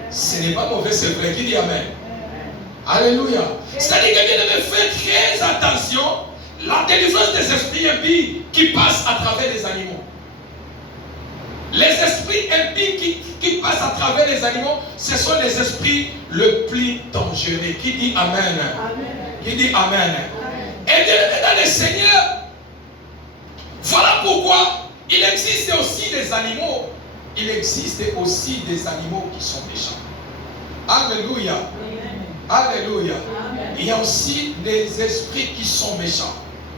Ce n'est pas mauvais, c'est vrai. Qui dit amen? Alléluia. C'est-à-dire que bien aimé, faites très attention. La délivrance des esprits impies qui passent à travers les animaux. Les esprits impies qui passent à travers les animaux, ce sont les esprits le plus dangereux. Qui dit amen? Amen. Qui dit amen? Amen. Et bien aimé dans le Seigneur, Il existe aussi des animaux. Il existe aussi des animaux qui sont méchants. Alléluia. Alléluia. Il y a aussi des esprits qui sont méchants.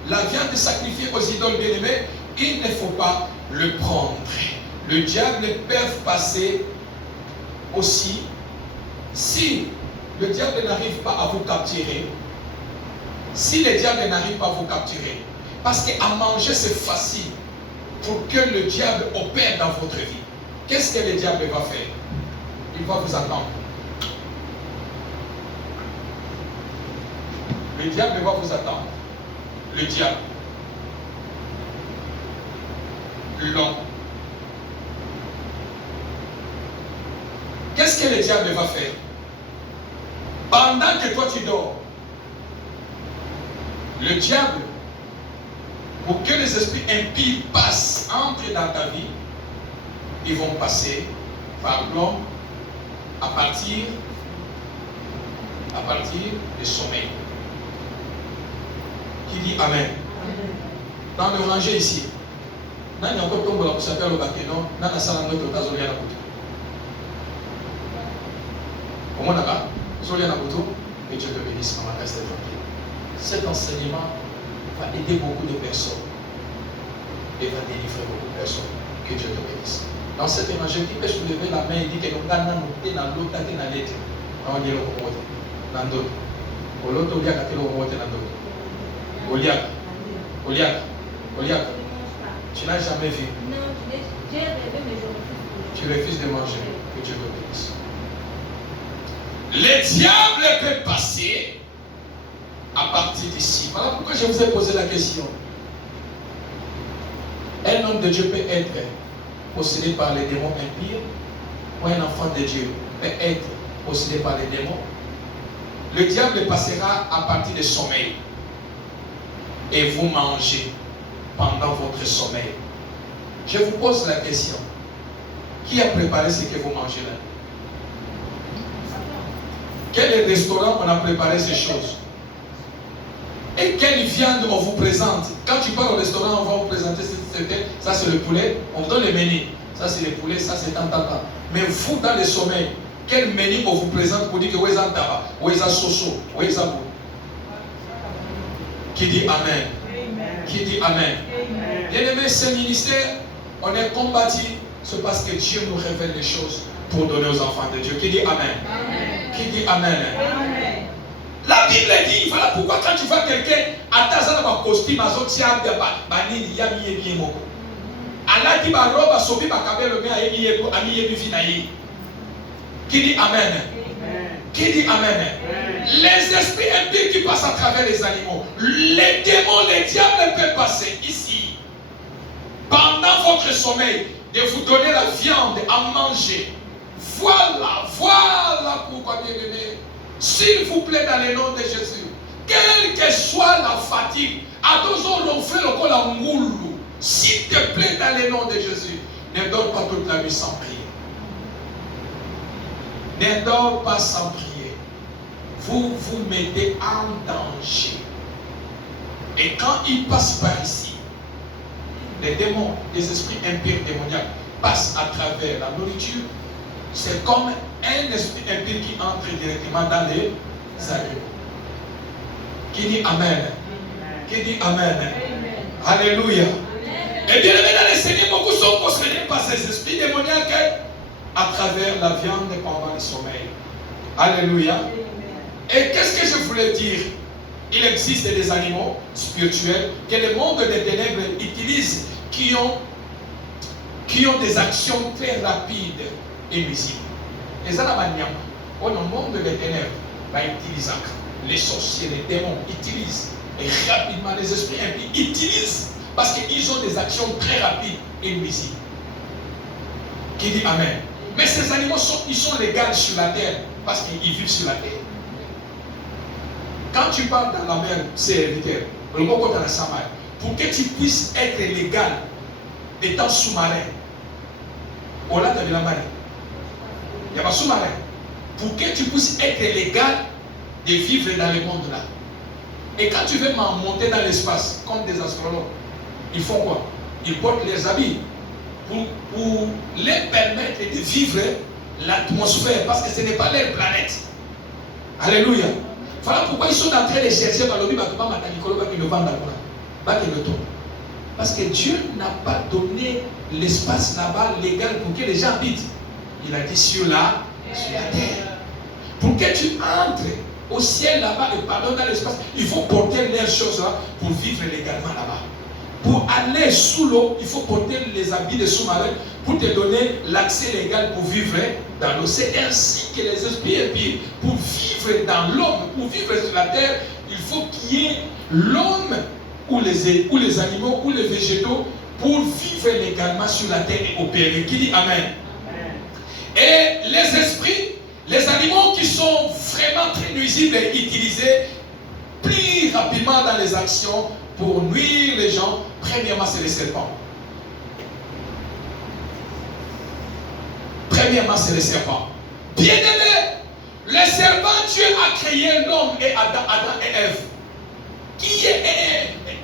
La viande sacrifiée aux idoles bien-aimées, il ne faut pas le prendre. Le diable peut passer aussi. Si le diable n'arrive pas à vous capturer, si le diable n'arrive pas à vous capturer, parce qu'à manger c'est facile pour que le diable opère dans votre vie. Qu'est-ce que le diable va faire? Il va vous attendre. Le diable va vous attendre. Le diable. L'homme. Qu'est-ce que le diable va faire? Pendant que toi tu dors, le diable, pour que les esprits impies passent, entrent dans ta vie, ils vont passer par l'homme à partir du sommeil. Qui dit Amen? Dans le rangé ici, il y a encore tombe pour s'appeler le bakeno, il y a un autre cas sur la couteau. Comment on a sur la couteau? Que Dieu te bénisse, maman, reste tranquille. Cet enseignement va aider beaucoup de personnes et va délivrer beaucoup de personnes. Que Dieu te bénisse. Dans cet évangile, qui peut soulever la main et dire que nous avons noté dans l'autre, dans la lettre. On dit le mot dans d'autres. Au l'autre, il y a le mot dans d'autres. Oliac. Tu n'as jamais vu. Non, j'ai rêvé, mais je refuse. Tu refuses de manger. Que Dieu te bénisse. Le diable peut passer à partir d'ici. Voilà pourquoi je vous ai posé la question. Un homme de Dieu peut être possédé par les démons impies, ou un enfant de Dieu peut être possédé par les démons. Le diable passera à partir du sommeil et vous mangez pendant votre sommeil. Je vous pose la question. Qui a préparé ce que vous mangez là? Quel restaurant on a préparé ces choses? Et quelle viande on vous présente? Quand tu pars au restaurant, on va vous présenter ça c'est le poulet, on vous donne le menu. Ça c'est le poulet, ça c'est tant. Mais vous, dans le sommeil, quel menu on vous présente pour dire que où est un tabac, où est un soso, où est un bout? Qui dit Amen? Qui dit Amen? Bien-aimé, ce ministère, on est combattu, c'est parce que Dieu nous révèle les choses pour donner aux enfants de Dieu. Qui dit Amen? Qui dit Amen? La Bible dit, voilà pourquoi quand tu vois quelqu'un à ta zone de costume, à zone de banini, yami et bien moko. Allah dit, ma robe a sauvé ma cabelle, mais a mis et vinaï. Qui dit Amen? Qui dit Amen? Les esprits impies qui passent à travers les animaux, les démons, les diables peuvent passer ici. Pendant votre sommeil, de vous donner la viande à manger. Voilà pourquoi, bien aimé. S'il vous plaît, dans le nom de Jésus, quelle que soit la fatigue, à deux ans, on fait le col à moulou. S'il te plaît, dans le nom de Jésus, ne dors pas toute la nuit sans prier. Ne dors pas sans prier. Vous vous mettez en danger. Et quand ils passent par ici, les démons, les esprits impurs démoniaques passent à travers la nourriture. C'est comme un esprit impur qui entre directement dans les animaux. Qui dit Amen? Qui dit Amen? Alléluia. Et bien aimé dans les Seigneurs, beaucoup sont possédés par ces esprits démoniaques à travers la viande pendant le sommeil. Alléluia. Et qu'est-ce que je voulais dire? Il existe des animaux spirituels que le monde des ténèbres utilise qui ont des actions très rapides et visibles. Les Anamaniam, au monde des ténèbres, utilisent les sorciers, les démons utilisent et rapidement les esprits impies utilisent parce qu'ils ont des actions très rapides et visibles. Qui dit Amen? Mais ces animaux ils sont légaux sur la terre parce qu'ils vivent sur la terre. Quand tu pars dans la mer, c'est héréditaire. Pour que tu puisses être légal étant sous-marin, au lac de la marée, il y a pas sous-marin. Pour que tu puisses être légal de vivre dans le monde là. Et quand tu veux monter dans l'espace, comme des astronautes, ils font quoi? ils portent les habits pour les permettre de vivre l'atmosphère, parce que ce n'est pas leur planète. Alléluia. Voilà pourquoi ils sont en train de chercher par le parce que Dieu n'a pas donné l'espace là-bas légal pour que les gens habitent. Il a dit sur la terre. Pour que tu entres au ciel là-bas et pardonne dans l'espace, il faut porter les choses là pour vivre légalement là-bas. Pour aller sous l'eau, il faut porter les habits de sous-marin pour te donner l'accès légal pour vivre dans l'eau. C'est ainsi que les esprits impies, pour vivre dans l'homme, pour vivre sur la terre, il faut qu'il y ait l'homme ou les animaux ou les végétaux pour vivre légalement sur la terre et opérer. Qui dit Amen? Et les esprits, les animaux qui sont vraiment très nuisibles et utilisés plus rapidement dans les actions pour nuire les gens, premièrement, c'est les serpents. Premièrement, c'est les serpents. Bien-aimé, le serpent, Dieu a créé l'homme et Adam et Ève.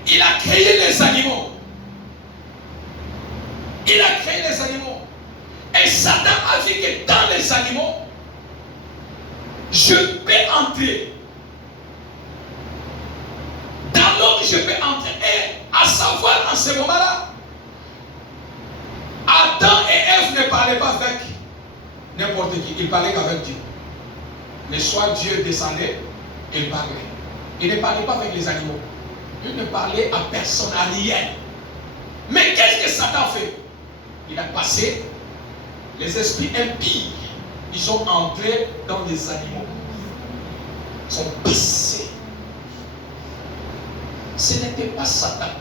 Il a créé les animaux. Il a créé les animaux. Et Satan a dit que dans les animaux, je peux entrer. Dans l'homme, je peux entrer. Et à savoir, en ce moment-là, Adam et Ève ne parlaient pas avec n'importe qui. Ils parlaient qu'avec Dieu. Le soir, Dieu descendait, il parlait. Il ne parlait pas avec les animaux. Il ne parlait à personne, à rien. Mais qu'est-ce que Satan fait? Il a passé les esprits impies. Ils sont entrés dans les animaux. Ils sont passés. Ce n'était pas Satan.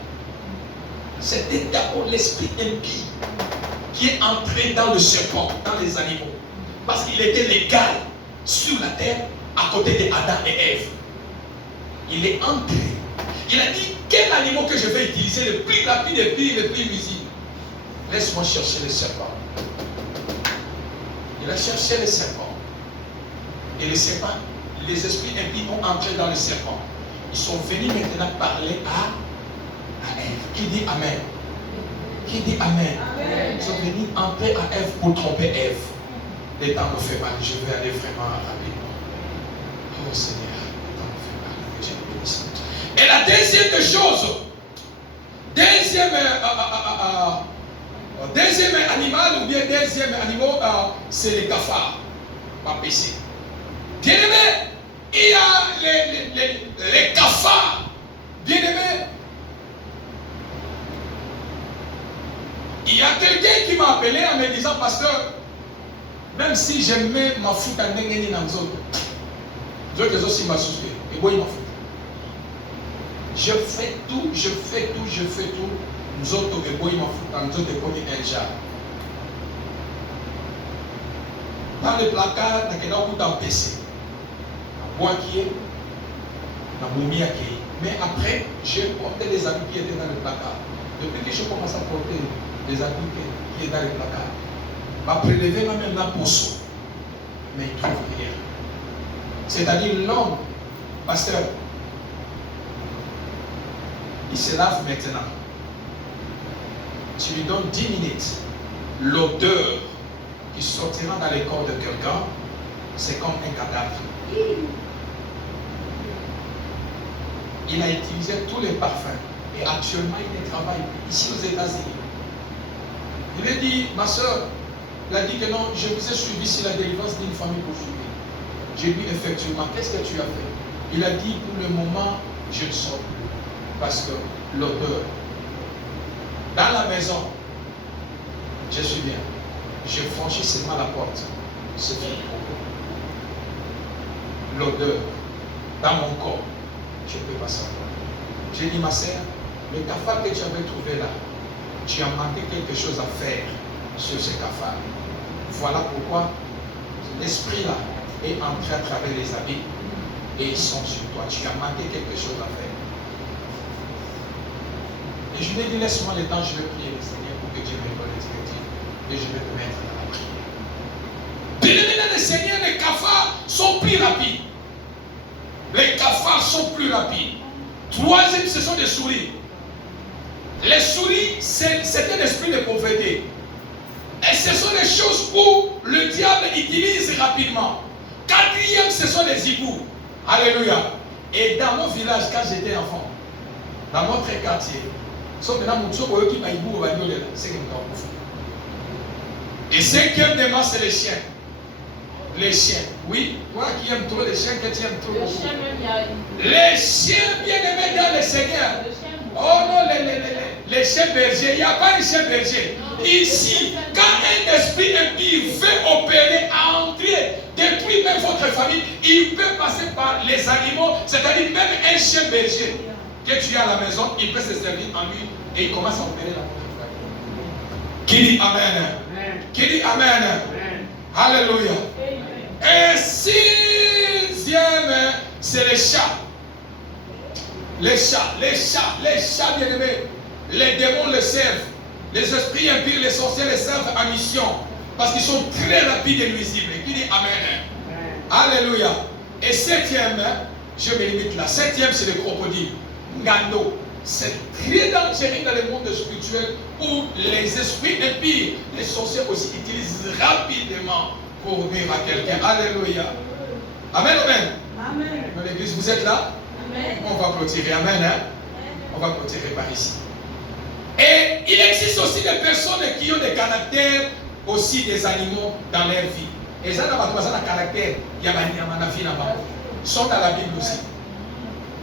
C'était d'abord l'esprit impie qui est entré dans le serpent, dans les animaux. Parce qu'il était légal sur la terre à côté d'Adam et Ève. Il est entré. Il a dit, quel animal que je vais utiliser le plus rapide et le plus visible? Laisse-moi chercher le serpent. Il a cherché le serpent. Et le serpent, les esprits impies ont entré dans le serpent. Ils sont venus maintenant parler à Ève. Qui dit Amen? Qui dit Amen? Amen. Ils sont venus entrer à Ève pour tromper Ève. Le temps me fait mal. Je vais aller vraiment rapidement. Oh Seigneur, le temps me fait mal. Que je le bénisse. Et la deuxième chose, deuxième animal ou bien deuxième animal, c'est les cafards. Pas péché. Bien aimé, il y a les cafards. Bien aimé, il y a quelqu'un qui m'a appelé en me disant, pasteur, même si j'aimais ma foot à Nengeni Namzot, je aussi m'a soucié. Et moi, il m'a fout. Je fais tout. Nous autres, et moi, il m'a fout. Nous autres, un jar. Dans le placard, il y a un PC. Moi qui est, la momie qui est. Mais après, j'ai porté les habits qui étaient dans le placard. Depuis que je commence à porter les habits qui étaient dans le placard, m'a prélevé même dans le poisson. Mais il ne trouve rien. C'est-à-dire l'homme, pasteur, il se lave maintenant. Tu lui donnes 10 minutes. L'odeur qui sortira dans le corps de quelqu'un, c'est comme un cadavre. Il a utilisé tous les parfums. Et actuellement, il ne travaille plus ici aux États-Unis. Il a dit, ma soeur, il a dit que non, je vous ai suivi sur la délivrance d'une famille pour suivre. J'ai dit effectivement, qu'est-ce que tu as fait? Il a dit, pour le moment, je ne sors plus. Parce que l'odeur. Dans la maison, je suis bien. Je franchis seulement la porte. C'est fini. L'odeur. Dans mon corps, je ne peux pas savoir. J'ai dit, ma sœur, le cafard que tu avais trouvé là, tu as manqué quelque chose à faire sur ce cafard. Voilà pourquoi l'esprit là est entré à travers les habits et ils sont sur toi. Tu as manqué quelque chose à faire. Et je lui ai dit, laisse-moi le temps, je vais prier le Seigneur pour que Dieu me donne l'expertise. Et je vais te mettre dans la prière. Bien-aimés dans le Seigneur, les cafards sont plus rapides. Les cafards sont plus rapides. Troisième, ce sont des souris. Les souris, c'est un esprit de pauvreté. Et ce sont les choses où le diable utilise rapidement. Quatrième, ce sont les hiboux. Alléluia. Et dans mon village, quand j'étais enfant, dans notre quartier, et cinquièmement, c'est les chiens. Les chiens, oui. Toi qui aimes trop les chiens, que tu aimes trop. Les chiens bien-aimés dans le Seigneur. Oh non, les chiens bergers. Il n'y a pas de chiens bergers. Ici, quand un esprit impie veut opérer, entrer, détruire même votre famille, il peut passer par les animaux, c'est-à-dire même un chien berger que tu as à la maison, il peut se servir en lui et il commence à opérer la votre famille. Qui dit Amen? Qui dit Amen? Alléluia. Et sixième, c'est les chats. Les chats bien-aimés. Les démons les servent. Les esprits impies, les sorciers les servent à mission. Parce qu'ils sont très rapides et nuisibles. Qui dit Amen? Alléluia. Et septième, je me limite là. Septième, c'est le crocodile. Ngando. C'est très dangereux dans le monde spirituel où les esprits impies, les sorciers aussi utilisent rapidement pour nuire à quelqu'un. Alléluia. Amen, amen. Amen. Dans l'église, vous êtes là? Amen. On va clôturer. Amen. Hein? On va clôturer par ici. Et il existe aussi des personnes qui ont des caractères aussi des animaux dans leur vie. Et ça, n'a pas de caractère. Il y a sont dans la Bible aussi.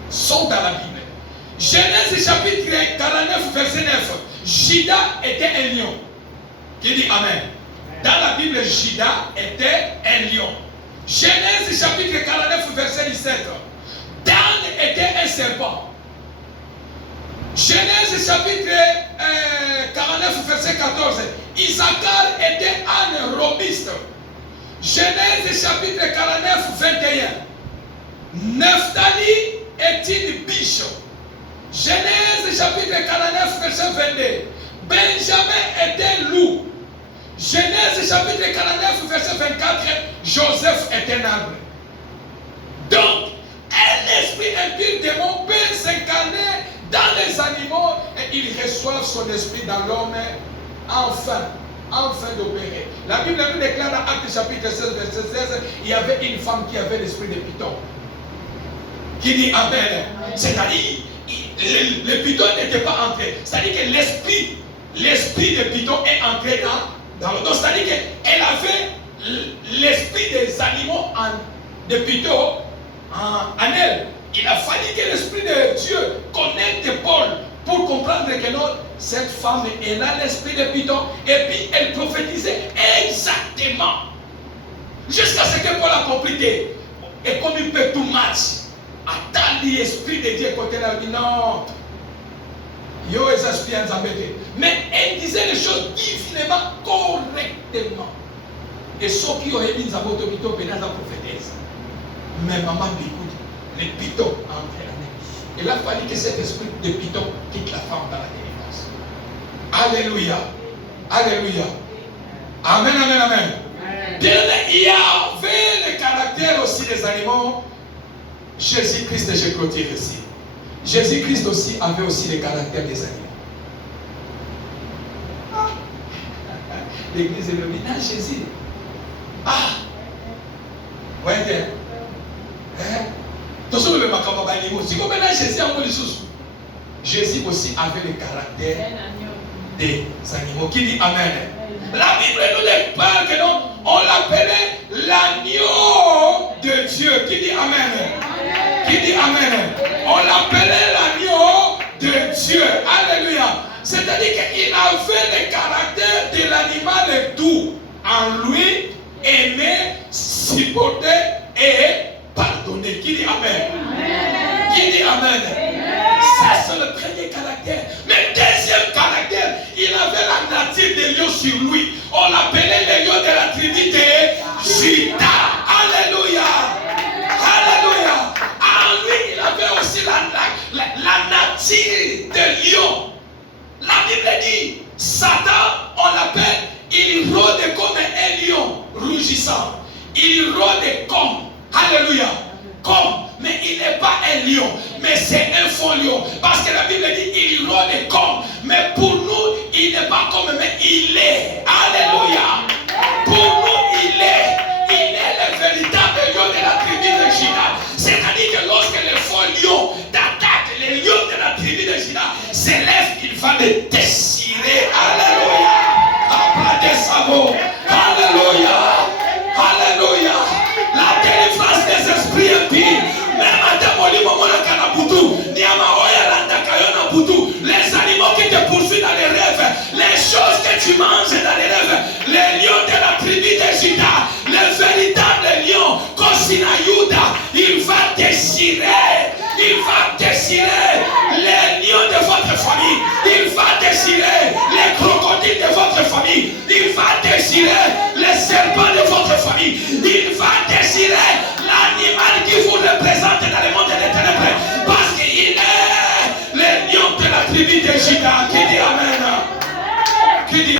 Sont dans la Bible. Genèse chapitre 49, verset 9. Juda était un lion. Qui dit Amen? Dans la Bible, Juda était un lion. Genèse chapitre 49, verset 17. Dan était un serpent. Genèse chapitre 49, verset 14. Issachar était un robuste. Genèse chapitre 49, 21. Nephtali est une biche. Genèse chapitre 49, verset 22. Benjamin est un loup. Genèse chapitre 49, verset 24. Joseph est un arbre. Donc, un esprit impie démon peut s'incarner dans les animaux et ils reçoivent son esprit dans l'homme enfin d'opérer. La Bible nous déclare dans Actes chapitre 16, verset 16, il y avait une femme qui avait l'esprit de python. Qui dit Amen. C'est-à-dire, le python n'était pas entré. C'est-à-dire que l'esprit de python est entré dans le dos. C'est-à-dire qu'elle avait l'esprit des animaux de python en elle. Il a fallu que l'esprit de Dieu connecte Paul pour comprendre que non, cette femme, elle a l'esprit de python. Et puis elle prophétisait exactement. Jusqu'à ce que Paul a compris que, et comme il peut tout match, attends l'esprit de Dieu côté là, il dit non. Yo, mais elle disait les choses divinement, correctement. Et ceux qui ont émis les amours de python, pénal la prophétesse. Mais maman écoute, les pythons entrent en elle. Il a fallu que cet esprit de python quitte la femme dans la délivrance. Alléluia. Alléluia. Amen, amen, amen. Bien, il y avait le caractère aussi des animaux. Jésus-Christ, je clôture ici. Jésus-Christ aussi avait aussi le caractère des animaux. L'église est le ménage Jésus. Ouais, Jésus aussi avait le caractère des animaux. Qui dit Amen? La Bible nous parle que non, on l'appelait l'agneau de Dieu. Qui dit Amen? Qui dit Amen? On l'appelait l'agneau de Dieu. Alléluia. C'est-à-dire qu'il avait le caractère de l'animal doux en lui, aimer, supporter et pardonner. Qui dit Amen? Amen. Qui dit Amen? Amen. Ça, c'est le premier caractère. Mais deuxième caractère, il avait la nature de lion sur lui. On l'appelait le lion de la tribu de Juda. Alléluia. Alléluia. En lui, il avait aussi la nature de lion. La Bible dit, Satan, on l'appelle, il rôde comme un lion rugissant. Il rôde comme, alléluia, comme, mais il n'est pas un lion, mais c'est un faux lion. Parce que la Bible dit, il rôde comme, mais tribu de Juda s'élève, il va le déchirer. Alléluia. Après des sabots. Alléluia. Alléluia. La délivrance des esprits impies. Même à démolir mon Kanabutu. Les animaux qui te poursuivent dans les rêves, les choses que tu manges dans les rêves, les lions de la tribu de Juda, le véritable lion, Kosina Yuda, il va déchirer les lions de votre famille, il va déchirer les crocodiles de votre famille, il va déchirer les serpents de votre famille, il va déchirer l'animal qui vous représente dans le monde des ténèbres, parce qu'il est le lion de la tribu de Juda. Qui dit Amen? Qui dit